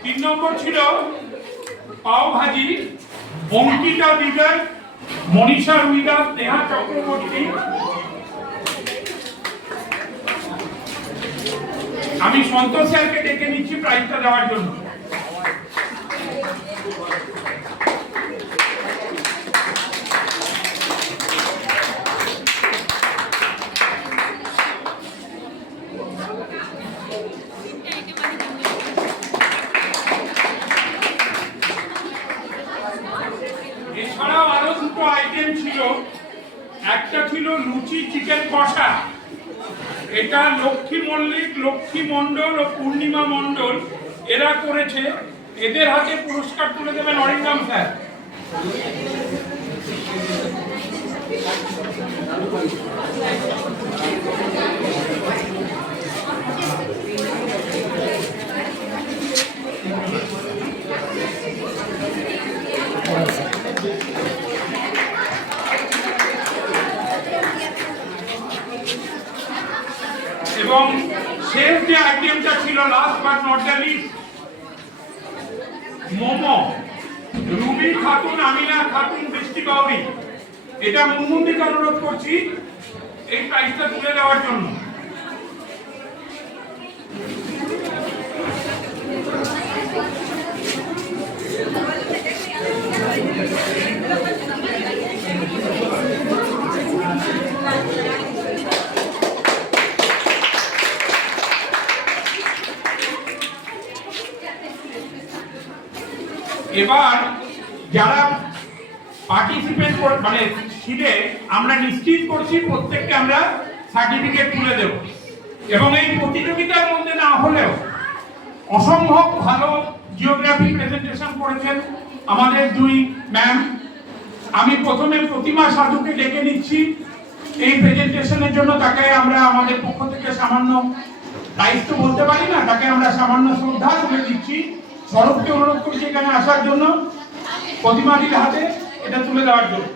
তিন নম্বর ছিল পাও ভাজি, অঙ্কিতা দিদার, মনীষা রুইদাস, নেহা চক্রবর্তী, আমি সন্তোষ স্যারকে ডেকে নিচ্ছি প্রাইজটা দেওয়ার জন্য। এছাড়াও আরো দুটো আইটেম ছিল, একটা ছিল লুচি চিকেন কষা, এটা লক্ষ্মী মল্লিক, লক্ষ্মী মণ্ডল ও পূর্ণিমা মণ্ডল এরা করেছে। এদের হাতে পুরস্কার তুলে দেবেন অরিন্দম স্যার। এবং শেষ যে আইটেমটা ছিল, last but not the list, Momo, Rubi Khatun, Amina Khatun, Brishti Bauri, এটা মুনমুন্দিকে অনুরোধ করছি এই প্রাইজটা তুলে দেওয়ার জন্য। এবার যারা পার্টিসিপেট মানে ছিলে, আমরা নিশ্চিত করছি প্রত্যেককে আমরা সার্টিফিকেট তুলে দেব। এবং এই প্রতিযোগিতার মধ্যে না হলেও অসম্ভব ভালো জিওগ্রাফি প্রেজেন্টেশন করেছেন আমাদের দুই ম্যাম। আমি প্রথমে প্রতিমা সাধুকে ডেকে নিচ্ছি এই প্রেজেন্টেশনের জন্য। তাকে আমরা আমাদের পক্ষ থেকে সামান্য দায়িত্ব বলতে পারি না, তাকে আমরা সামান্য শ্রদ্ধা তুলে দিচ্ছি। স্বরূপকে অনুরোধ করছি এখানে আসার জন্য, প্রতিমাটির হাতে এটা তুলে দেওয়ার জন্য।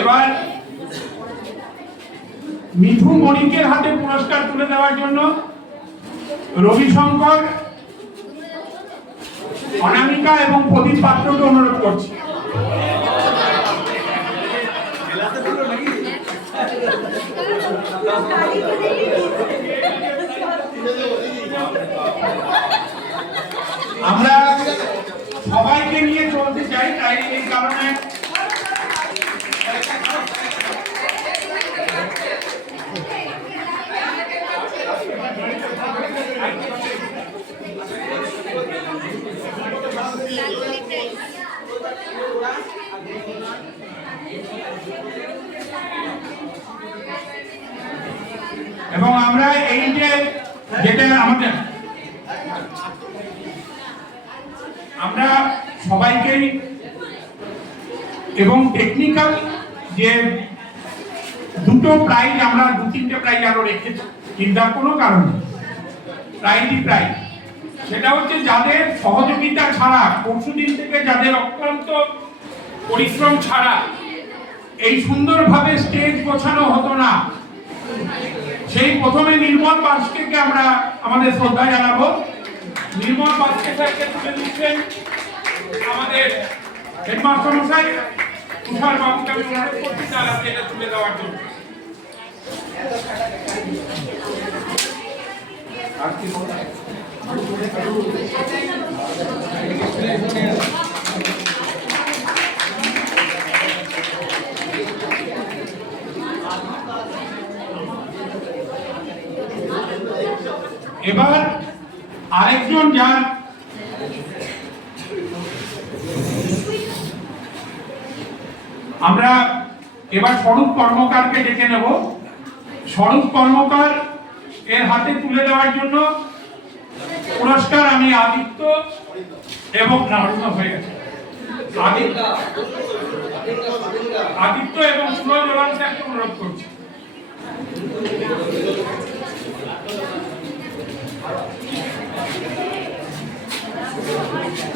এবার মিঠু মণিকের হাতে পুরস্কার তুলে দেওয়ার জন্য রবিশঙ্কর, অনামিকা এবং প্রদীপ পাত্রকে অনুরোধ করছি। আমরা সবাইকে নিয়ে চলতে চাই, তাই এই কারণে এবং আমরা এই যে যেটা আমাদের আমরা সবাইকেই এবং টেকনিক্যাল যে দুটো প্রাইজ, আমরা দু তিনটে প্রাইজ আরো রেখেছি চিন্তার কোনো কারণ নেই, প্রাইজই প্রাইজ। সেটা হচ্ছে যাদের সহযোগিতা ছাড়া, পরশুদিন থেকে যাদের অক্লান্ত পরিশ্রম ছাড়া এই সুন্দরভাবে স্টেজ গোছানো হতো না। সেই প্রথমে নির্মল বাস্কেকে আমরা আমাদের শ্রদ্ধা জানাবো। নির্মল বাস্কে স্যারকে তুলে দিচ্ছেন আমাদের হেডমাস্টার মশাই তুষার বাবুকে আমি অনুরোধ করছি তার হাতে এটা তুলে দেওয়ার জন্য। এবার আরেকজন যার আমরা এবার স্বরূপ কর্মকারকে ডেকে নেব। স্বরূপ কর্মকার এর হাতে তুলে দেওয়ার জন্য পুরস্কার আমি আদিত্য এবং নাড়ুন হয়ে গেছে। আদিত্য এবং সুরজ ওরান স্যারকে অনুরোধ করছি।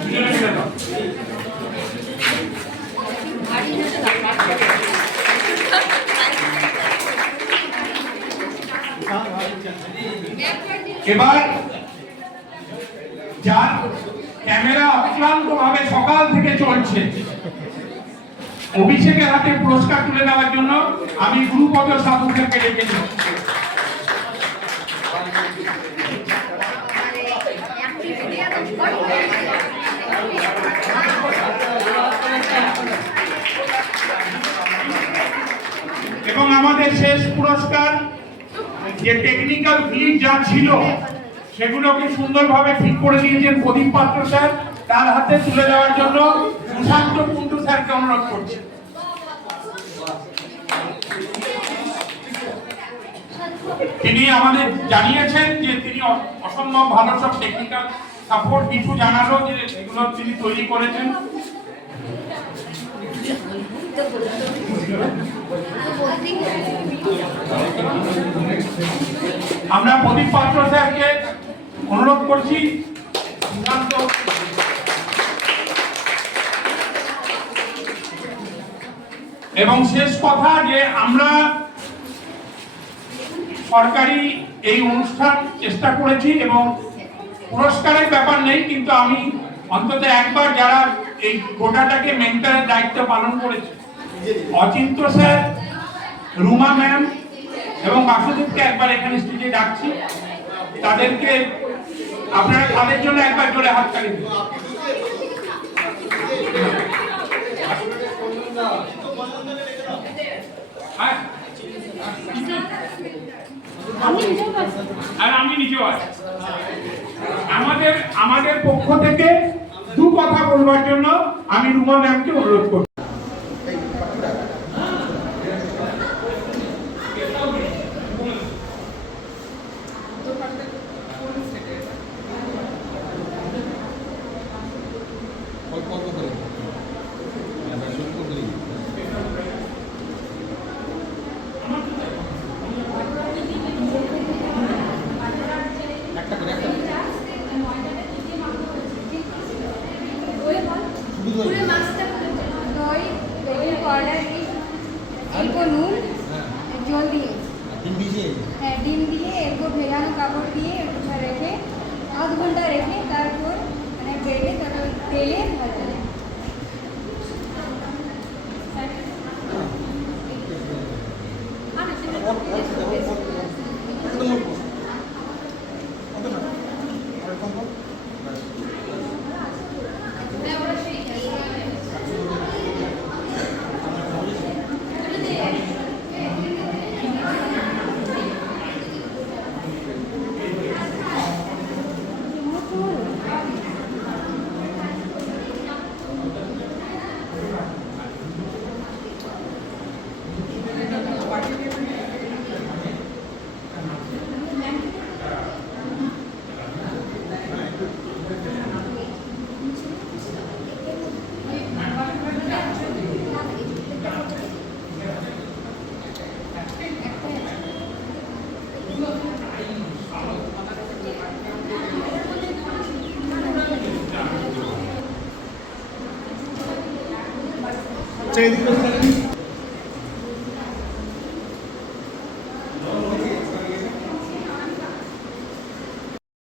দুজনে মিলে দাও। এবার যার ক্যামেরা অক্লান্ত ভাবে সকাল থেকে চলছে, অভিষেকের হাতে পুরস্কার তুলে দেওয়ার জন্য আমি গুরুপদ সাধুকে ডেকেছি। এবং আমাদের শেষ পুরস্কার যে টেকনিক্যাল গ্লিচ যা ছিল সেগুলোকে সুন্দরভাবে ঠিক করে দিয়েছেন প্রদীপ পাত্র স্যার, তার হাতে তুলে দেওয়ার জন্য সুশান্ত কুন্ডু স্যারকে অনুরোধ করছি। তিনি আমাদের জানিয়েছেন যে তিনি অসম্ভব ভালো সব টেকনিক্যাল সাপোর্ট কিছু জানালো যে এগুলো তিনি তৈরি করেছেন। আমরা প্রদীপ পাত্র স্যারকে অনুরোধ করছি এবং শেষ কথা যে আমরা সরকারি এই অনুষ্ঠান চেষ্টা করেছি এবং পুরস্কারের ব্যাপার নেই, কিন্তু আমি অন্তত একবার যারা এই গোটাটাকে মেন্টরের দায়িত্ব পালন করেছে, অচিন্ত্য স্যার, রুমা ম্যাম এবং বাসুদেবকে একবার এখানে স্টেজে ডাকছি। তাদেরকে আপনারা তাদের জন্য একবার জোরে হাততালি দিন। আর আমি নিজেও আছি। আমাদের পক্ষ থেকে দু কথা বলবার জন্য আমি রুমা ম্যামকে অনুরোধ করব। पूरे मास्क तक दही बेकिंग पाउडर एगो নুন জল দিয়ে হ্যাঁ ডিম দিয়ে এগো ভেজানো কাপড় দিয়ে একটু রেখে আধ ঘন্টা রেখে তারপর মানে বেলে তারপর তেলে ভাজা যায়।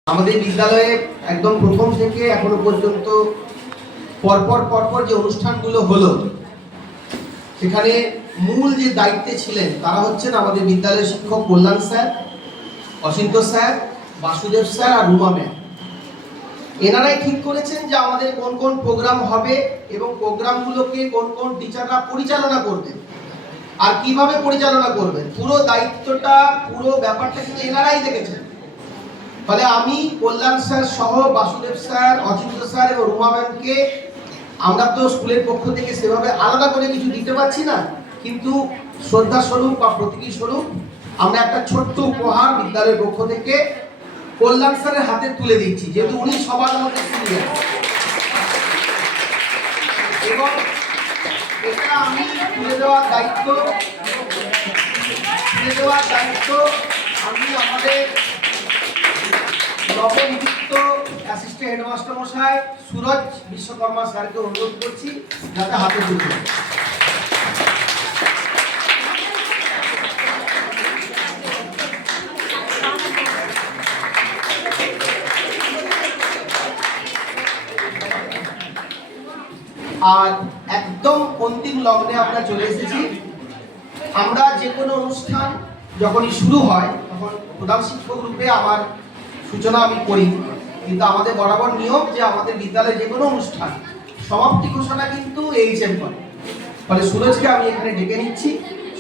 আমাদের বিদ্যালয়ে একদম প্রথম থেকে এখনো পর্যন্ত পরপর যে অনুষ্ঠানগুলো হলো সেখানে মূল যে দায়িত্বে ছিলেন তারা হচ্ছেন আমাদের বিদ্যালয়ের শিক্ষক Kalyan sir, Achinta sir, Basudeb sir আর রুমা ম্যাম। এনারাই ঠিক করেছেন যে আমাদের কোন কোন প্রোগ্রাম হবে এবং প্রোগ্রামগুলোকে কোন কোন টিচাররা পরিচালনা করবেন আর কিভাবে পরিচালনা করবেন। পুরো দায়িত্বটা পুরো ব্যাপারটা কিন্তু এনারাই দেখেছেন। ফলে আমি কল্যাণ স্যার সহ বাসুদেব স্যার, অচিন্ত স্যার এবং রুমা ম্যামকে আমরা তো স্কুলের পক্ষ থেকে সেভাবে আলাদা করে কিছু দিতে পারছি না, কিন্তু শ্রদ্ধা স্বরূপ বা প্রতীকী স্বরূপ আমরা একটা ছোট্ট উপহার বিদ্যালয়ের পক্ষ থেকে কল্যাণ স্যারের হাতে তুলে দিচ্ছি, যেহেতু উনি সবার মধ্যে সিনিয়র। এবং এটা আমি তুলে দেওয়ার দায়িত্ব আমি আমাদের নবনিযুক্ত অ্যাসিস্ট্যান্ট হেডমাস্টার মশাই সুরজ বিশ্বকর্মা স্যারকে অনুরোধ করছি যাতে হাতে তুলে দেন। আর একদম অন্তিম লগ্নে আমরা চলে এসেছি। আমরা যে কোনো অনুষ্ঠান যখনই শুরু হয় তখন প্রধান শিক্ষক রূপে আমার সূচনা আমি করি, কিন্তু আমাদের বরাবর নিয়ম যে আমাদের বিদ্যালয়ে যে কোনো অনুষ্ঠান সমাপ্তি ঘোষণা কিন্তু এইচএম করে। ফলে সুরজকে আমি এখানে ডেকে নিচ্ছি।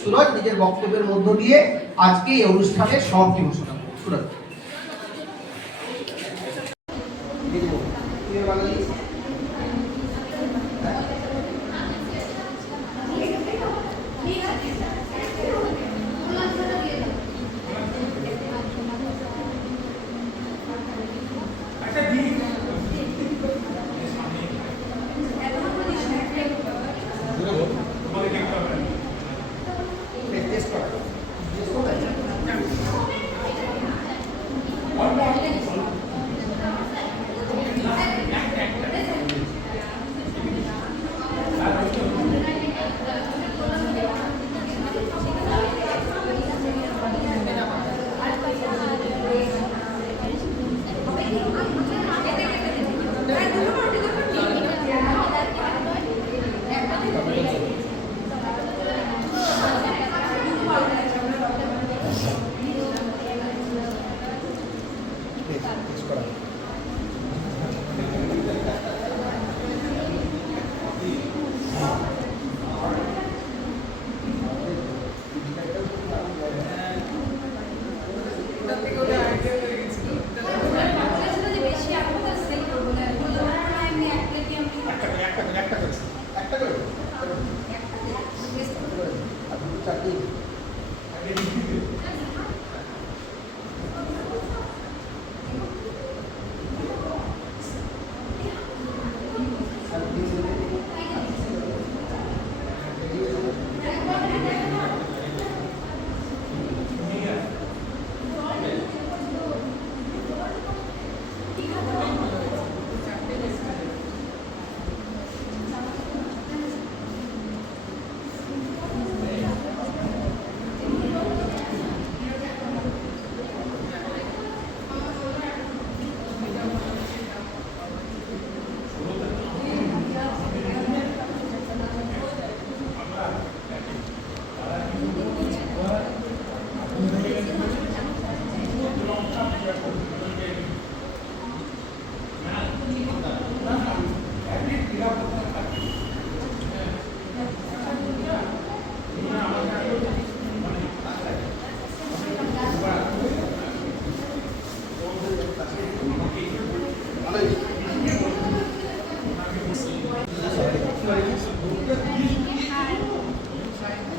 সুরজ নিজের বক্তব্যের মধ্য দিয়ে আজকে এই অনুষ্ঠানের সমাপ্তি ঘোষণা করবে। সুরজ।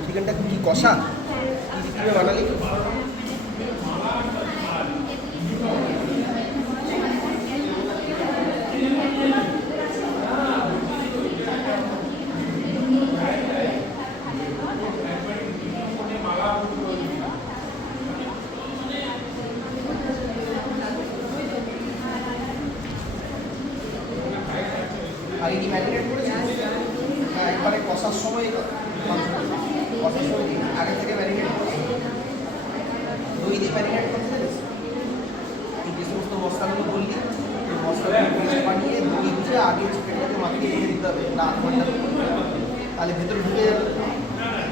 চিকেনটা কি কষা কিভাবে বানালি? আর এই ম্যারিনেট করেছিস? হ্যাঁ, একবারে কষার সময় আগে থেকে ম্যারিনেট করে দই দিয়ে ম্যারিনেট করতে জানিস? যে সমস্ত মশলাগুলো বললি মশলাগুলো পেস্ট বানিয়ে দই দিয়ে আগে চিকেনটাকে মাখিয়ে রেখে দিতে হবে না 8 ঘন্টা, তাহলে ভেতরে ঢুকে যাবে।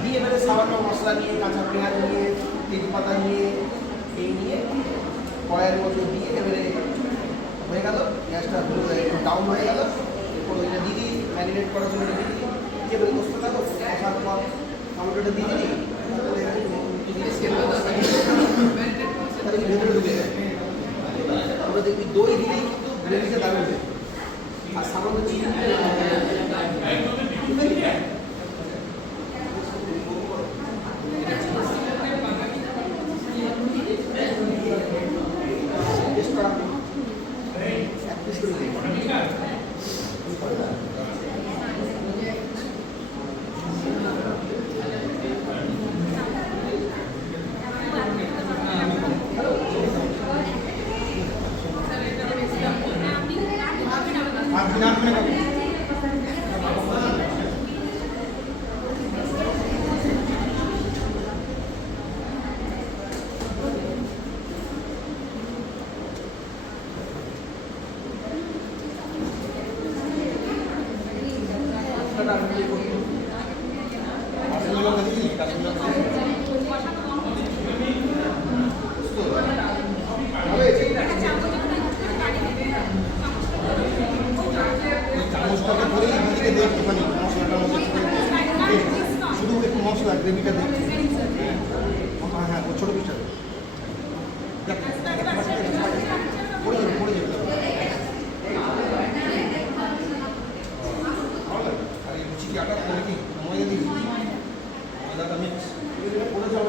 দিয়ে এবারে সামান্য মশলা নিয়ে কাঁচা পেঁয়াজ নিয়ে তেজপাতা নিয়ে এই নিয়ে কড়াইয়ের মধ্যে দিয়ে এবারে হয়ে গেল, গ্যাসটা একটু ডাউন হয়ে গেল, এরপর ওইটা দিয়ে দিই ম্যারিনেট করার জন্য দিয়ে দিই, এবারে কষতে থাকো, কষার পর টমেটোটা দিয়ে দিই, তাহলে ভেতরে ঢুকে যায়। আমরা দেখবি দই দিলেই কিন্তু গ্রেভিটা দারুণ হবে। আর সামান্য চিকেন চামচটাকে করে এদিকে দেখ ওখানে মশলাটার মধ্যে শুধু একটু মশলা গ্রেভিটা দেখ। হ্যাঁ ছোটো পিসটা পড়ে যাবে পড়ে যাবে। আর এই লুচি কি আটা করে কি ময়দা দিই ময়দাটা মিক্স পড়ে যাবে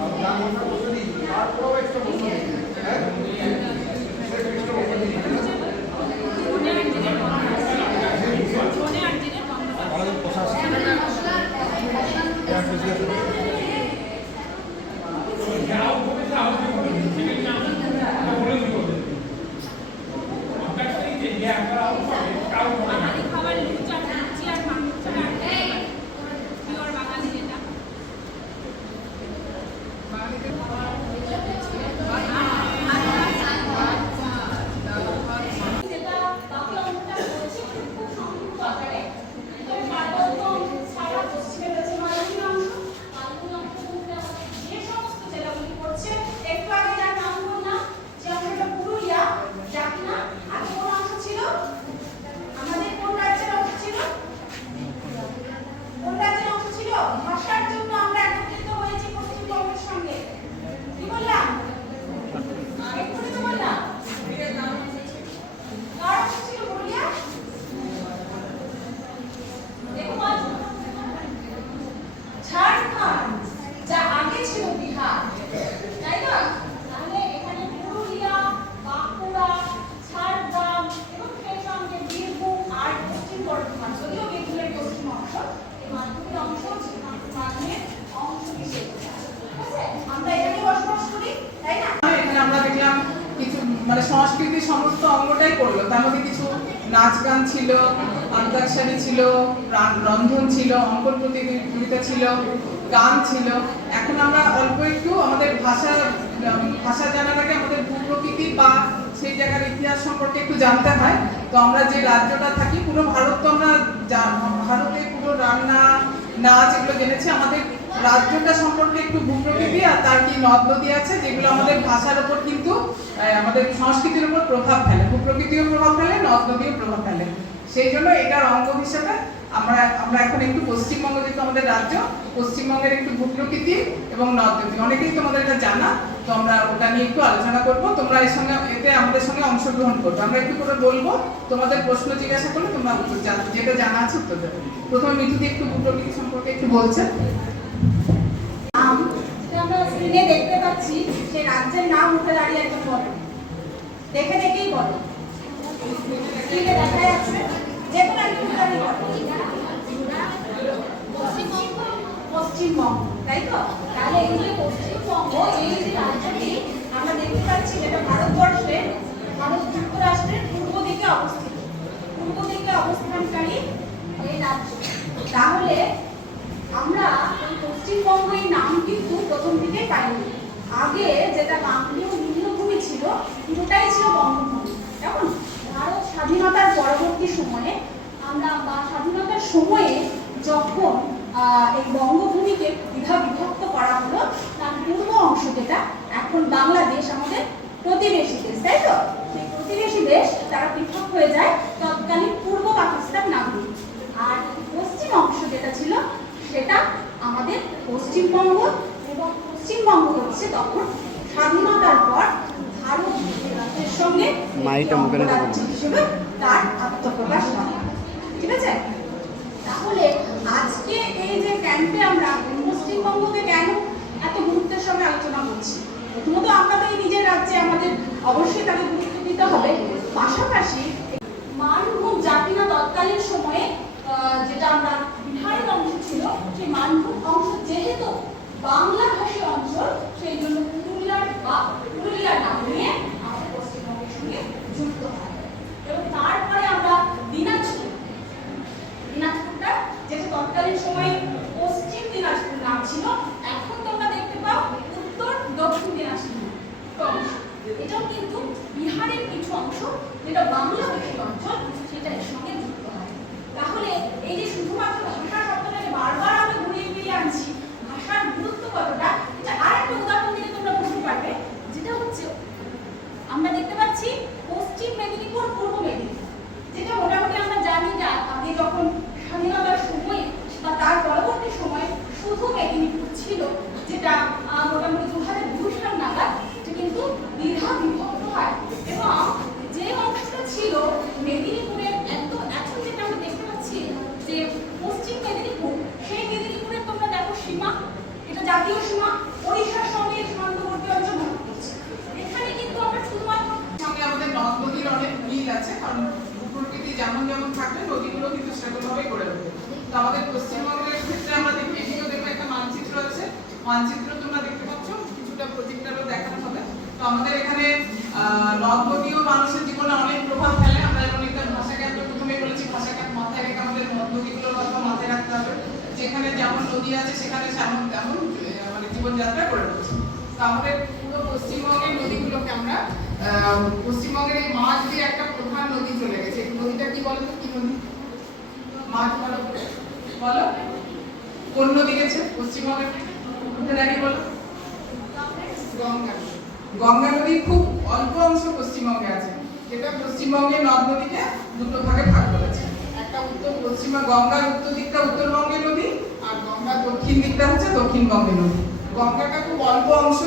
আর যা মশলা বসে দিই তারপরেও এক্সট্রা মশলা দিই। হ্যাঁ এক্সট্রা মশলা দিই আমাদের পোষা খাবার লুচি আর মাংস পিওর বাঙালি যেটা ভাষার জন্য আমরা একত্রিত হয়েছি পশ্চিমবঙ্গের সঙ্গে। কি বললাম? এক্ষুনি তো বললাম। কার অংশ ছিল পুরুলিয়া? দেখুন, ঝাড়খণ্ড যা আগে ছিল বিহার, তাই না? তাহলে এখানে পুরুলিয়া, বাঁকুড়া, ঝাড়গ্রাম এবং সেই সঙ্গে বীরভূম আর পশ্চিম বর্ধমান, যদিও বীরভূমের পশ্চিম অংশ মাধ্যমিক অংশ মাধ্যমিক অংশ হিসেবে আমরা এখানে বসবাস করি, তাই না? এখানে আমরা দেখলাম কিছু মানে সংস্কৃতির সমস্ত অঙ্গটাই করলো, তার মধ্যে কিছু নাচ গান ছিল, আন্তাক্ষরী ছিল, রন্ধন ছিল, অঙ্কন প্রতিযোগিতা ছিল, গান ছিল। এখন আমরা অল্প একটু আমাদের ভাষা জানার আগে আমাদের ভূপ্রকৃতি বা সেই জায়গার ইতিহাস সম্পর্কে একটু জানতে হয়। তো আমরা যে রাজ্যটা থাকি পুরো ভারত তো আমরা ভারতে পুরো রান্না নাচ এগুলো জেনেছি। আমাদের রাজ্যটা সম্পর্কে একটু ভূপ্রকৃতি আর তার কি নদ নদী আছে যেগুলো আমাদের ভাষার উপর কিন্তু আমাদের সংস্কৃতির উপর প্রভাব ফেলে, ভূপ্রকৃতিও প্রভাব ফেলে, নদ নদীও প্রভাব ফেলে। সেই জন্য এটার অঙ্গ হিসেবে আমরা এখন একটু পশ্চিমবঙ্গ, যেহেতু আমাদের রাজ্য, পশ্চিমবঙ্গের একটু ভূপ্রকৃতি এবং নদ নদী অনেকেই তোমাদের এটা জানা, তো আমরা ওটা নিয়ে একটু আলোচনা করবো। তোমরা এতে আমাদের সঙ্গে অংশগ্রহণ করবে, আমরা একটু করে বলবো, তোমাদের প্রশ্ন জিজ্ঞাসা করলে তোমরা যেটা জানা আছে উত্তর দেবে। প্রথমে মিঠুদি একটু ভূপ্রকৃতি সম্পর্কে একটু বলছে। আমরা স্ক্রিনে দেখতে পাচ্ছি সেই রাজ্যের নাম উঠে দাঁড়িয়ে একজন বলে, দেখেই বলো, স্ক্রিনে দেখা যাচ্ছে যে কোনো একজন উঠে দাঁড়িয়ে বলো। পশ্চিমবঙ্গ, তাই তো? তাহলে এই যে পশ্চিমবঙ্গ, এই যে রাজ্যটি আমরা দেখতে পাচ্ছি যেটা ভারত যুক্তরাষ্ট্রের পূর্ব দিকে অবস্থিত, পূর্ব দিকে অবস্থানকারী এই রাজ্য। তাহলে আমরা এই পশ্চিমবঙ্গ এই নাম কিন্তু প্রথম থেকেই পাইনি। আগে যেটা বাংলীয় নিম্নভূমি ছিল পুরোটাই ছিল বঙ্গভূমি। এখন ভারত স্বাধীনতার পরবর্তী সময়ে স্বাধীনতার সময়ে যখন এই বঙ্গভূমিকে বিভক্ত করা হলো, তার পূর্ব অংশ যেটা এখন বাংলাদেশ আমাদের প্রতিবেশী দেশ, তাই তো? সেই প্রতিবেশী দেশ তারা পৃথক হয়ে যায় তৎকালীন পূর্ব পাকিস্তান নাম দিয়ে। আর পশ্চিম অংশ যেটা ছিল সেটা আমাদের পশ্চিমবঙ্গ, এবং পশ্চিমবঙ্গ হচ্ছে তখন স্বাধীনতার পর ভারতের সঙ্গে রাজ্য হিসেবে তার আত্মপ্রকাশ হয়। ঠিক আছে? তাহলে আজকে এই যে ক্যাম্পে আমরা পশ্চিমবঙ্গকে কেন এত গুরুত্বের সঙ্গে আলোচনা করছি? প্রথমত আমরা তো এই নিজের রাজ্যে আমাদের অবশ্যই তাকে গুরুত্ব দিতে হবে, পাশাপাশি মানভূম জাতিনা তৎকালীন সময়ে যেটা আমরা বিহারের অংশ ছিল, সেই মানভূম অংশ যেহেতু বাংলাভাষী অঞ্চল, সেই জন্য পুরুলিয়ার নাম নিয়ে আমাদের পশ্চিমবঙ্গের সঙ্গে যুক্ত হয়। এবং তারপরে আমরা দিনাজপুরটা যেটা তৎকালীন সময়ে পশ্চিম দিনাজপুর নাম ছিল, এখন তোমরা দেখতে পাও উত্তর দক্ষিণ দিনাজপুর অংশ। এটাও কিন্তু বিহারের কিছু অংশ যেটা বাংলাভাষী অঞ্চল, সেটা এর সঙ্গে যুক্ত হয়। তাহলে এই যে শুধুমাত্র যেটা মোটামুটি 2002 সাল নাগাদ এটা কিন্তু দ্বিধা বিভক্ত হয় এবং যে অংশটা ছিল মেদিনীপুরের একদম এখন যেটা আমরা দেখতে পাচ্ছি যে পশ্চিম মেদিনীপুর, সেই মেদিনীপুরের তোমরা দেখো সীমা, এটা জাতীয় সীমা ওড়িশার সঙ্গে সীমান্তবর্তী অঞ্চল ভাগ করছে। এখানে কিন্তু আমরা শুধুমাত্র সঙ্গে আমাদের নদ নদীর অনেক মিল আছে, কারণ প্রকৃতি যেমন যেমন থাকবে নদীগুলো কিন্তু সেরকমভাবেই গড়ে ওঠে। তো আমাদের পশ্চিমবঙ্গের ক্ষেত্রে আমরা দেখি, এদিকেও দেখবে একটা মানচিত্র আছে, মানচিত্র তোমরা দেখতে পাচ্ছ, কিছুটা প্রজেক্টরও দেখানো হবে। তো আমাদের এখানে নদ নদীও মানুষের জীবনে অনেক প্রভাব ফেলে। আমরা যেমন একটা ভাষাকে আমরা প্রথমে বলেছি, ভাষাকে মাথায় রেখে আমাদের নদ নদীগুলোর কথা মাথায় রাখতে হবে। যেখানে যেমন নদী আছে সেখানে তেমন তেমন মানে জীবনযাত্রা করে রয়েছে। তো আমাদের পুরো পশ্চিমবঙ্গের নদীগুলোকে আমরা পশ্চিমবঙ্গের এই মাছ দিয়ে একটা প্রধান নদী চলে গেছে। এই নদীটা কি বলো তো, কি নদী? মাছ বলো বলো, কোন নদী গেছে পশ্চিমবঙ্গের? উঠে দাঁড়িয়ে বলো। গঙ্গা। গঙ্গা নদী খুব অল্প অংশ পশ্চিমবঙ্গে আছে, যেটা পশ্চিমবঙ্গের নদ নদীকে দুটো ভাগে ভাগ করেছে। একটা উত্তর পশ্চিমা গঙ্গার উত্তর দিকটা উত্তরবঙ্গের নদী, আর গঙ্গার দক্ষিণ দিকটা হচ্ছে দক্ষিণবঙ্গের নদী। গঙ্গাটা খুব অল্প অংশ।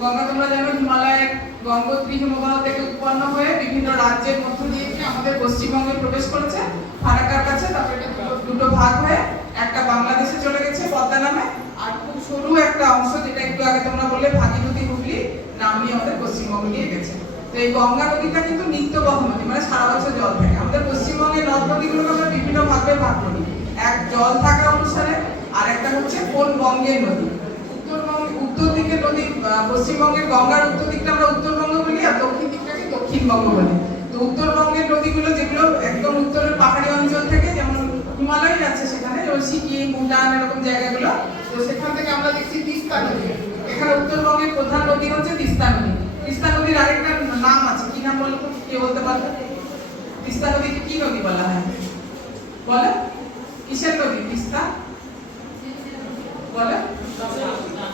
গঙ্গা তোমরা জানো হিমালয়ের গঙ্গোত্রী হিমবাহ থেকে উৎপন্ন হয়ে বিভিন্ন রাজ্যের মধ্য দিয়ে আমাদের পশ্চিমবঙ্গে প্রবেশ করেছে ফারাক্কার কাছে। তারপরে এটা দুটো ভাগ হয়ে একটা বাংলাদেশে চলে গেছে পদ্মা নামে, আর খুব সরু একটা অংশ যেটা একটু আগে তোমরা বললে ভাগীরথী হুগলি নাম নিয়ে আমাদের পশ্চিমবঙ্গ নিয়ে গেছে। তো এই গঙ্গা নদীটা কিন্তু নিত্যবহ নদী, মানে সারা বছর জল থাকে। আমাদের পশ্চিমবঙ্গের নদ নদীগুলোকে আমরা বিভিন্ন ভাগে ভাগ করি, এক জল থাকা অনুসারে, আর একটা হচ্ছে কোন বঙ্গের নদী। উত্তর দিকের নদী পশ্চিমবঙ্গের গঙ্গার উত্তর দিকটা আমরা উত্তরবঙ্গ বলি, আর দক্ষিণ দিকটাকে দক্ষিণবঙ্গ বলি। তো উত্তরবঙ্গের নদীগুলো যেগুলো একদম উত্তরের পাহাড়ি অঞ্চল থেকে, যেমন হিমালয় আছে সেখানে, যেমন সিকিম, ভুটান এরকম জায়গাগুলো, তো সেখান থেকে আমরা দেখছি তিস্তা নদী। এখানে উত্তরবঙ্গের প্রধান নদী হচ্ছে তিস্তা নদী। তিস্তা নদীর আরেকটা নাম আছে, কি নাম বলতো, কে বলতে পারবে? তিস্তা নদীকে কি নদী বলা হয় বলে? কিসের নদী তিস্তা বলে?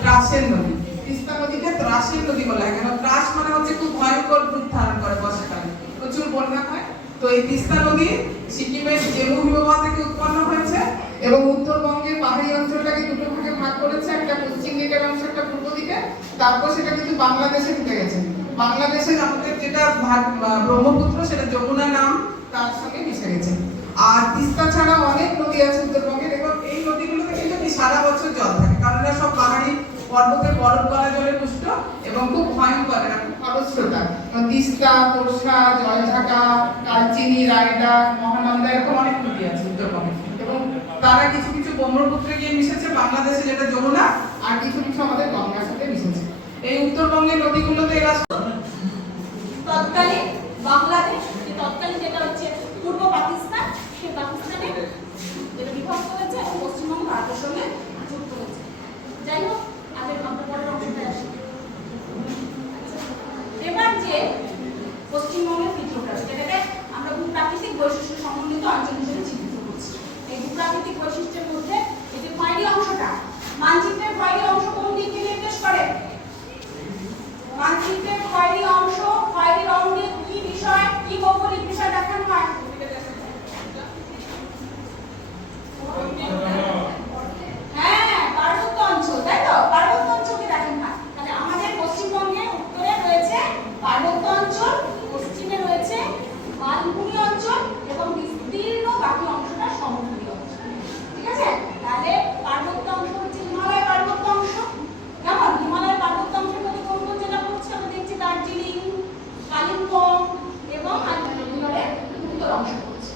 ত্রাসের নদী। তিস্তা নদীকে ত্রাসের নদী বলা হয় কেন? ত্রাস মানে হচ্ছে খুব ভয়ঙ্কর রূপ ধারণ করে বর্ষাকালে, প্রচুর বন্যা হয়। তো এই তিস্তা নদী সিকিমের জেমু হিমবাহ থেকে উৎপন্ন হয়েছে এবং উত্তরবঙ্গের পাহাড়ি অঞ্চলটাকে দুটো ভাগে ভাগ করেছে, একটা পশ্চিম দিকের অংশ, একটা পূর্ব দিকে। তারপর সেটা কিন্তু বাংলাদেশে ঢুকে গেছে। বাংলাদেশে আমাদের যেটা ব্রহ্মপুত্র, সেটা যমুনা নাম তার সঙ্গে মিশে গেছে। আর তিস্তা ছাড়া অনেক নদী আছে উত্তরবঙ্গের, এবং এই নদীগুলোতে কিন্তু সারা বছর জল থাকে, কারণ এরা সব পাহাড়ি পর্বতের বরফ গলা জলে পুষ্ট এবং খুব ভয়ঙ্কর, এরা খুব খরস্রোতা। তিস্তা, তোরসা, জলঢাকা, কালচিনি, রায়ডা, মহানন্দা এরকম অনেক নদী আছে উত্তরবঙ্গে, এবং তারা কিছু কিছু ব্রহ্মপুত্রে গিয়ে মিশেছে বাংলাদেশে, যেটা যমুনা, আর কিছু কিছু আমাদের গঙ্গার সাথে মিশেছে। এই উত্তরবঙ্গের নদীগুলোতে এরা তৎকালীন বাংলাদেশ, তৎকালীন যেটা হচ্ছে পূর্ব পাকিস্তান, সেই পাকিস্তানে যেটা বিভক্ত হয়েছে এবং পশ্চিমবঙ্গ ভারতের সঙ্গে যুক্ত হয়েছে। যাই হোক, আগে আমরা পরের অংশটা আসি। এবার যে পশ্চিমবঙ্গের চিত্রটা, যেটাকে আমরা ভূপ্রাকৃতিক বৈশিষ্ট্য সমন্বিত অঞ্চল হিসেবে চিহ্নিত করছি। এই ভূপ্রাকৃতিক বৈশিষ্ট্যের মধ্যে এই যে খয়েরি অংশটা, মানচিত্রের খয়েরি অংশ কোন দিকে নির্দেশ করে? মানচিত্রের খয়েরি অংশ, খয়েরি রং দিয়ে কি বিষয়, কি ভৌগোলিক বিষয় দেখানো হয়? হ্যাঁ, পার্বত্য অঞ্চল, তাই তো? পার্বত্য অঞ্চলকে দেখানো হয়। তাহলে আমাদের পশ্চিমবঙ্গে উত্তরে রয়েছে পার্বত্য অঞ্চল, পশ্চিমে রয়েছে মালভূমি অঞ্চল এবং বিস্তীর্ণ বাকি অংশটা সমভূমি অঞ্চল। ঠিক আছে? তাহলে পার্বত্য অংশ হচ্ছে হিমালয় পার্বত্য অংশ। কেমন? হিমালয় পার্বত্য অংশের মধ্যে কোন কোন জেলা পড়ছে? আমরা দেখছি দার্জিলিং, কালিম্পং এবং আলিপুরদুয়ারের উত্তর অংশ পড়ছে।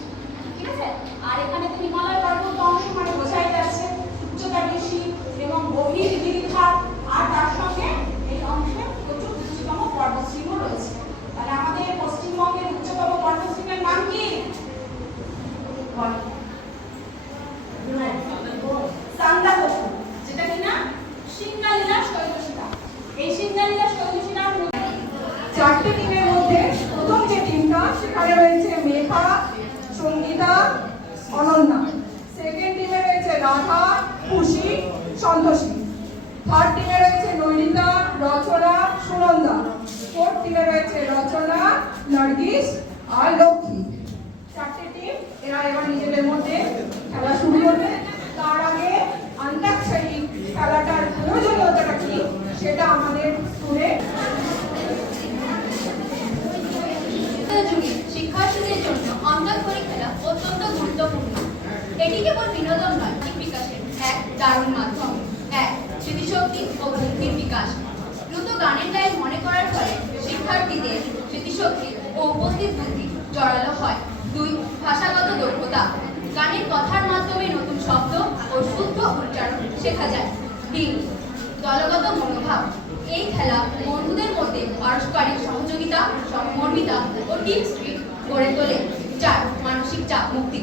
ঠিক আছে? আর এখানে তো হিমালয় পার্বত্য অংশ মানে বোঝাই যাচ্ছে উচ্চতা বেশি এবং গভীর গিরিখাত, আর তার সঙ্গে এই অংশে প্রচুর উচ্চতম পর্বতশৃঙ্গ রয়েছে। তাহলে আমাদের পশ্চিমবঙ্গের উচ্চতম পর্বতশৃঙ্গের নাম কি? সান্দাকফু, যেটা কিনা সিঙ্গালীলা শৈলশিলা। এই সিঙ্গালীলা শৈলশিলার চারটে টিমের মধ্যে প্রথম যে টিমটা, সেখানে রয়েছে মেঘা, সঙ্গীতা, অনন্যা। সেকেন্ড টিমে রয়েছে রাধা, খুশি, সন্তোষী। থার্ড টিমে রয়েছে নৈনিতা, রচনা, সুনন্দা। ফোর্থ টিমে রয়েছে রচনা, নার্গিস আর লক্ষ্মী। চারটে টিম, এরা এবার নিজেদের মধ্যে খেলা শুরু করবে। তার আগে অন্তাক্ষরী খেলাটার প্রয়োজনীয়তাটা কি বিনোদন নয়, বিকাশের এক দারুণ মাধ্যম। এক, স্মৃতিশক্তি ও বুদ্ধির বিকাশ। দ্রুত গানের লাইন মনে করার ফলে শিক্ষার্থীদের স্মৃতিশক্তি ও উপস্থিত বুদ্ধি জোরালো হয়। দুই, ভাষাগত দক্ষতা। গানের কথার মাধ্যমে নতুন শব্দ ও শুদ্ধ উচ্চারণ শেখা যায়। তিন, দলগত মনোভাব। এই খেলা বন্ধুদের মধ্যে পারস্পরিক সহযোগিতা, সহমর্মিতা ও টিম স্পিরিট গড়ে তোলে। চার, মানসিক চাপ মুক্তি।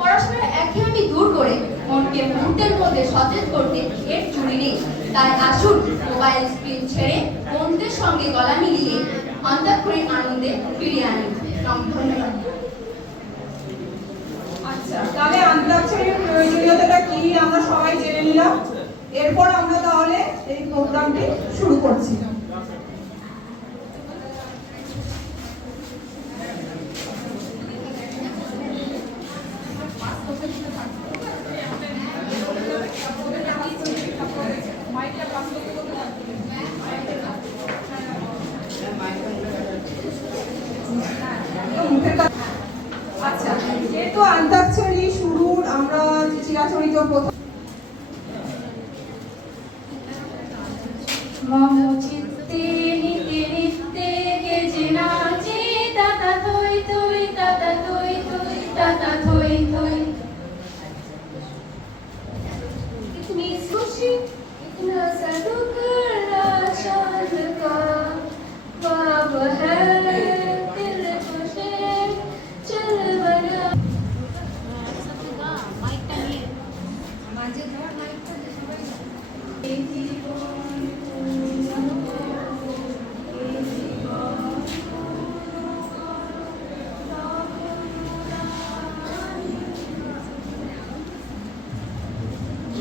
পড়াশোনার একঘেয়েমি দূর করে মনকে মুহূর্তের মধ্যে সতেজ করতে এর চুরি নেই। তাই আসুন মোবাইল স্ক্রিন ছেড়ে বন্ধুদের সঙ্গে গলা মিলিয়ে অন্তঃপুরের আনন্দে ফিরিয়ে আনি। ধন্যবাদ। আচ্ছা, তাহলে অন্তাক্ষরীর প্রয়োজনীয়তাটা কি আমরা সবাই জেনে নিলাম। এরপর আমরা তাহলে এই প্রোগ্রামটি শুরু করছি। আচ্ছা, যেহেতু অন্তাক্ষরী শুরুর আমরা চিরাচরিত প্রথম মম চিত্তে নিতে নিতে গেছে নাচে তাতা থই থই তাতা থই থই তাতা থই থই। इतनी खुशी इतना सा दुख शान का ख्वाब है दिल खुश है चल बना।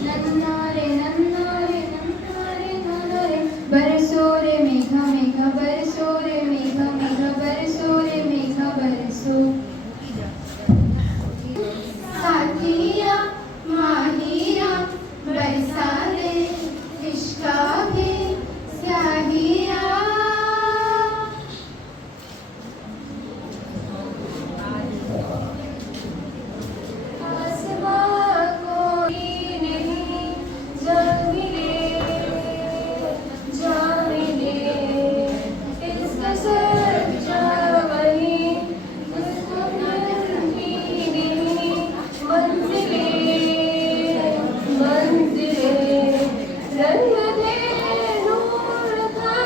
नन्नारे नन्नारे नन्नारे नन्नारे बरसो रे मेघा मेघा बरसो रे मेघा मेघा बरसो रे मेघा बरसो। साथिया माहिया बरसा दे इश्का भी स्याहिया। आसमां कोई नहीं जा मिले इसका सच्चा वही उसको नरमी नहीं मंजिले मंजिले रंग दे नूर था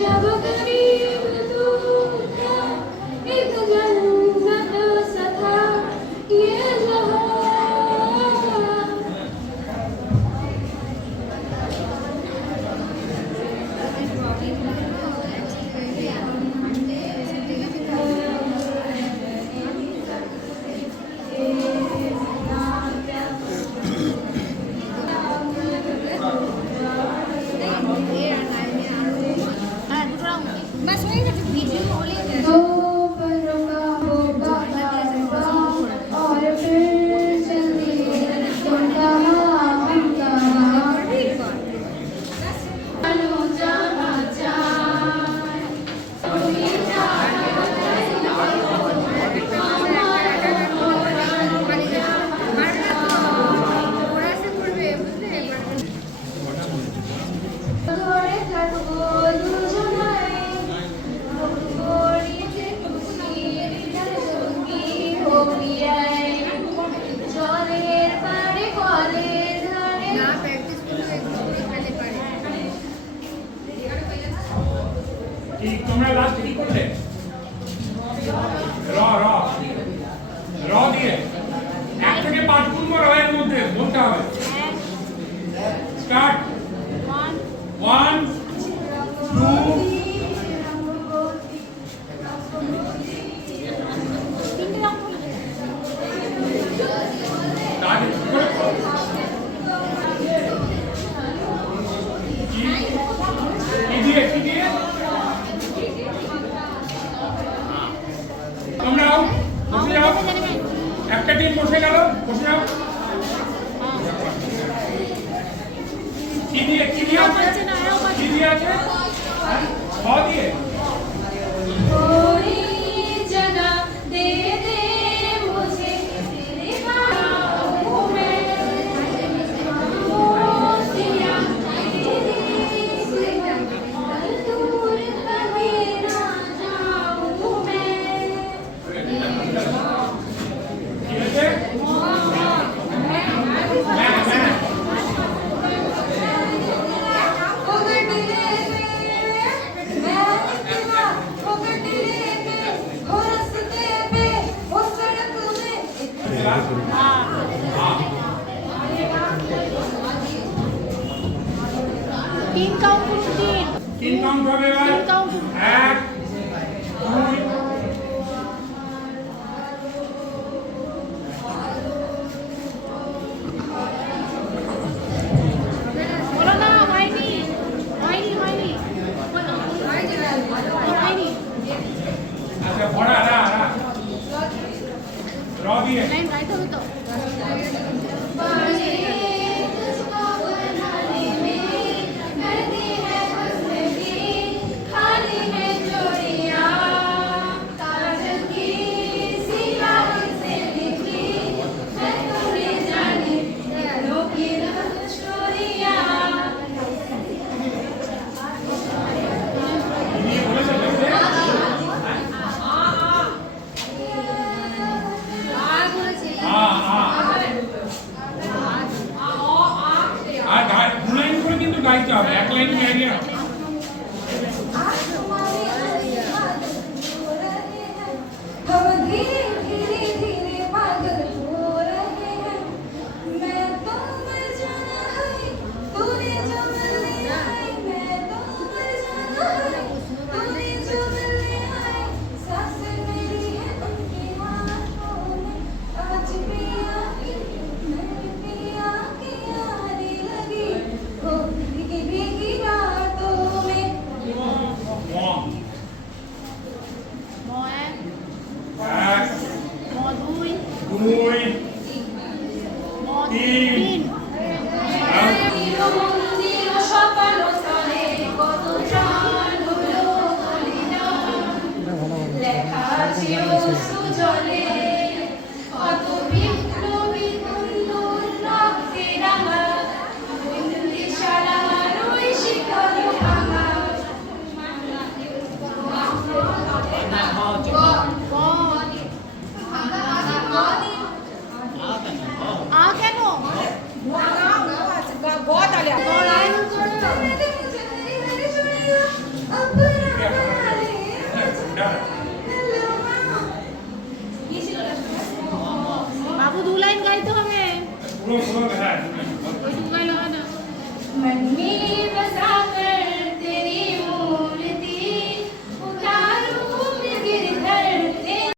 जब करीब तू था एक जन्नत सा था ये जहां। दो पलों का होगा गरबा और फिर चल दिए तुम कहाँ हम कहाँ। चलो जहाँ चाहे तुम्हें ধরে থাকবো দুজনায় গড়িতে খুশির সঙ্গী হবিয়ায় জলের পাড়ে কলের ধারে না প্র্যাকটিস কি তোমরা লাস্ট কি করলে? র র র দিয়ে 1 থেকে 5 গুণ এর মধ্যে বলতে হবে। স্টার্ট 1 2 তোমরা বসে যাও, একটা টিম বসে গেল, বসে যাও। কি দিয়ে আছে? কি দিয়ে আছে? ছ দিয়ে थोड़ी जगह दे दे मुझे तेरे बाहों में तीन काउंट करो, तीन তিন কাউন্ট হবে এবার तीन काउंट 1 2 बोलो ना वाइनी वाइनी वाइनी वाइनी আচ্ছা বড়া রা র দিয়ে लाइन गाइते हो तो নিয়ে বলেছে দেখতে আর দু লাইন করে কিন্তু গাইতে হবে, এক লাইন গাইলে হবে। हम धीरे धीरे धीरे पागल हो रहे हैं मैं तो मर जाना है तूने जो मिलने आए मैं तो मर जाना है तूने जो मिलने आए सांसें मेरी है उनकी आँखों में आज पिया की मैं पिया की आने लगी हो भीगी भीगी रातों में এক दुई দুই তিন आ কেন बाबू दो लाइन गाइते হবে পুরো পুরো হ্যাঁ ওই দু লাইন হয় না मन में बसा कर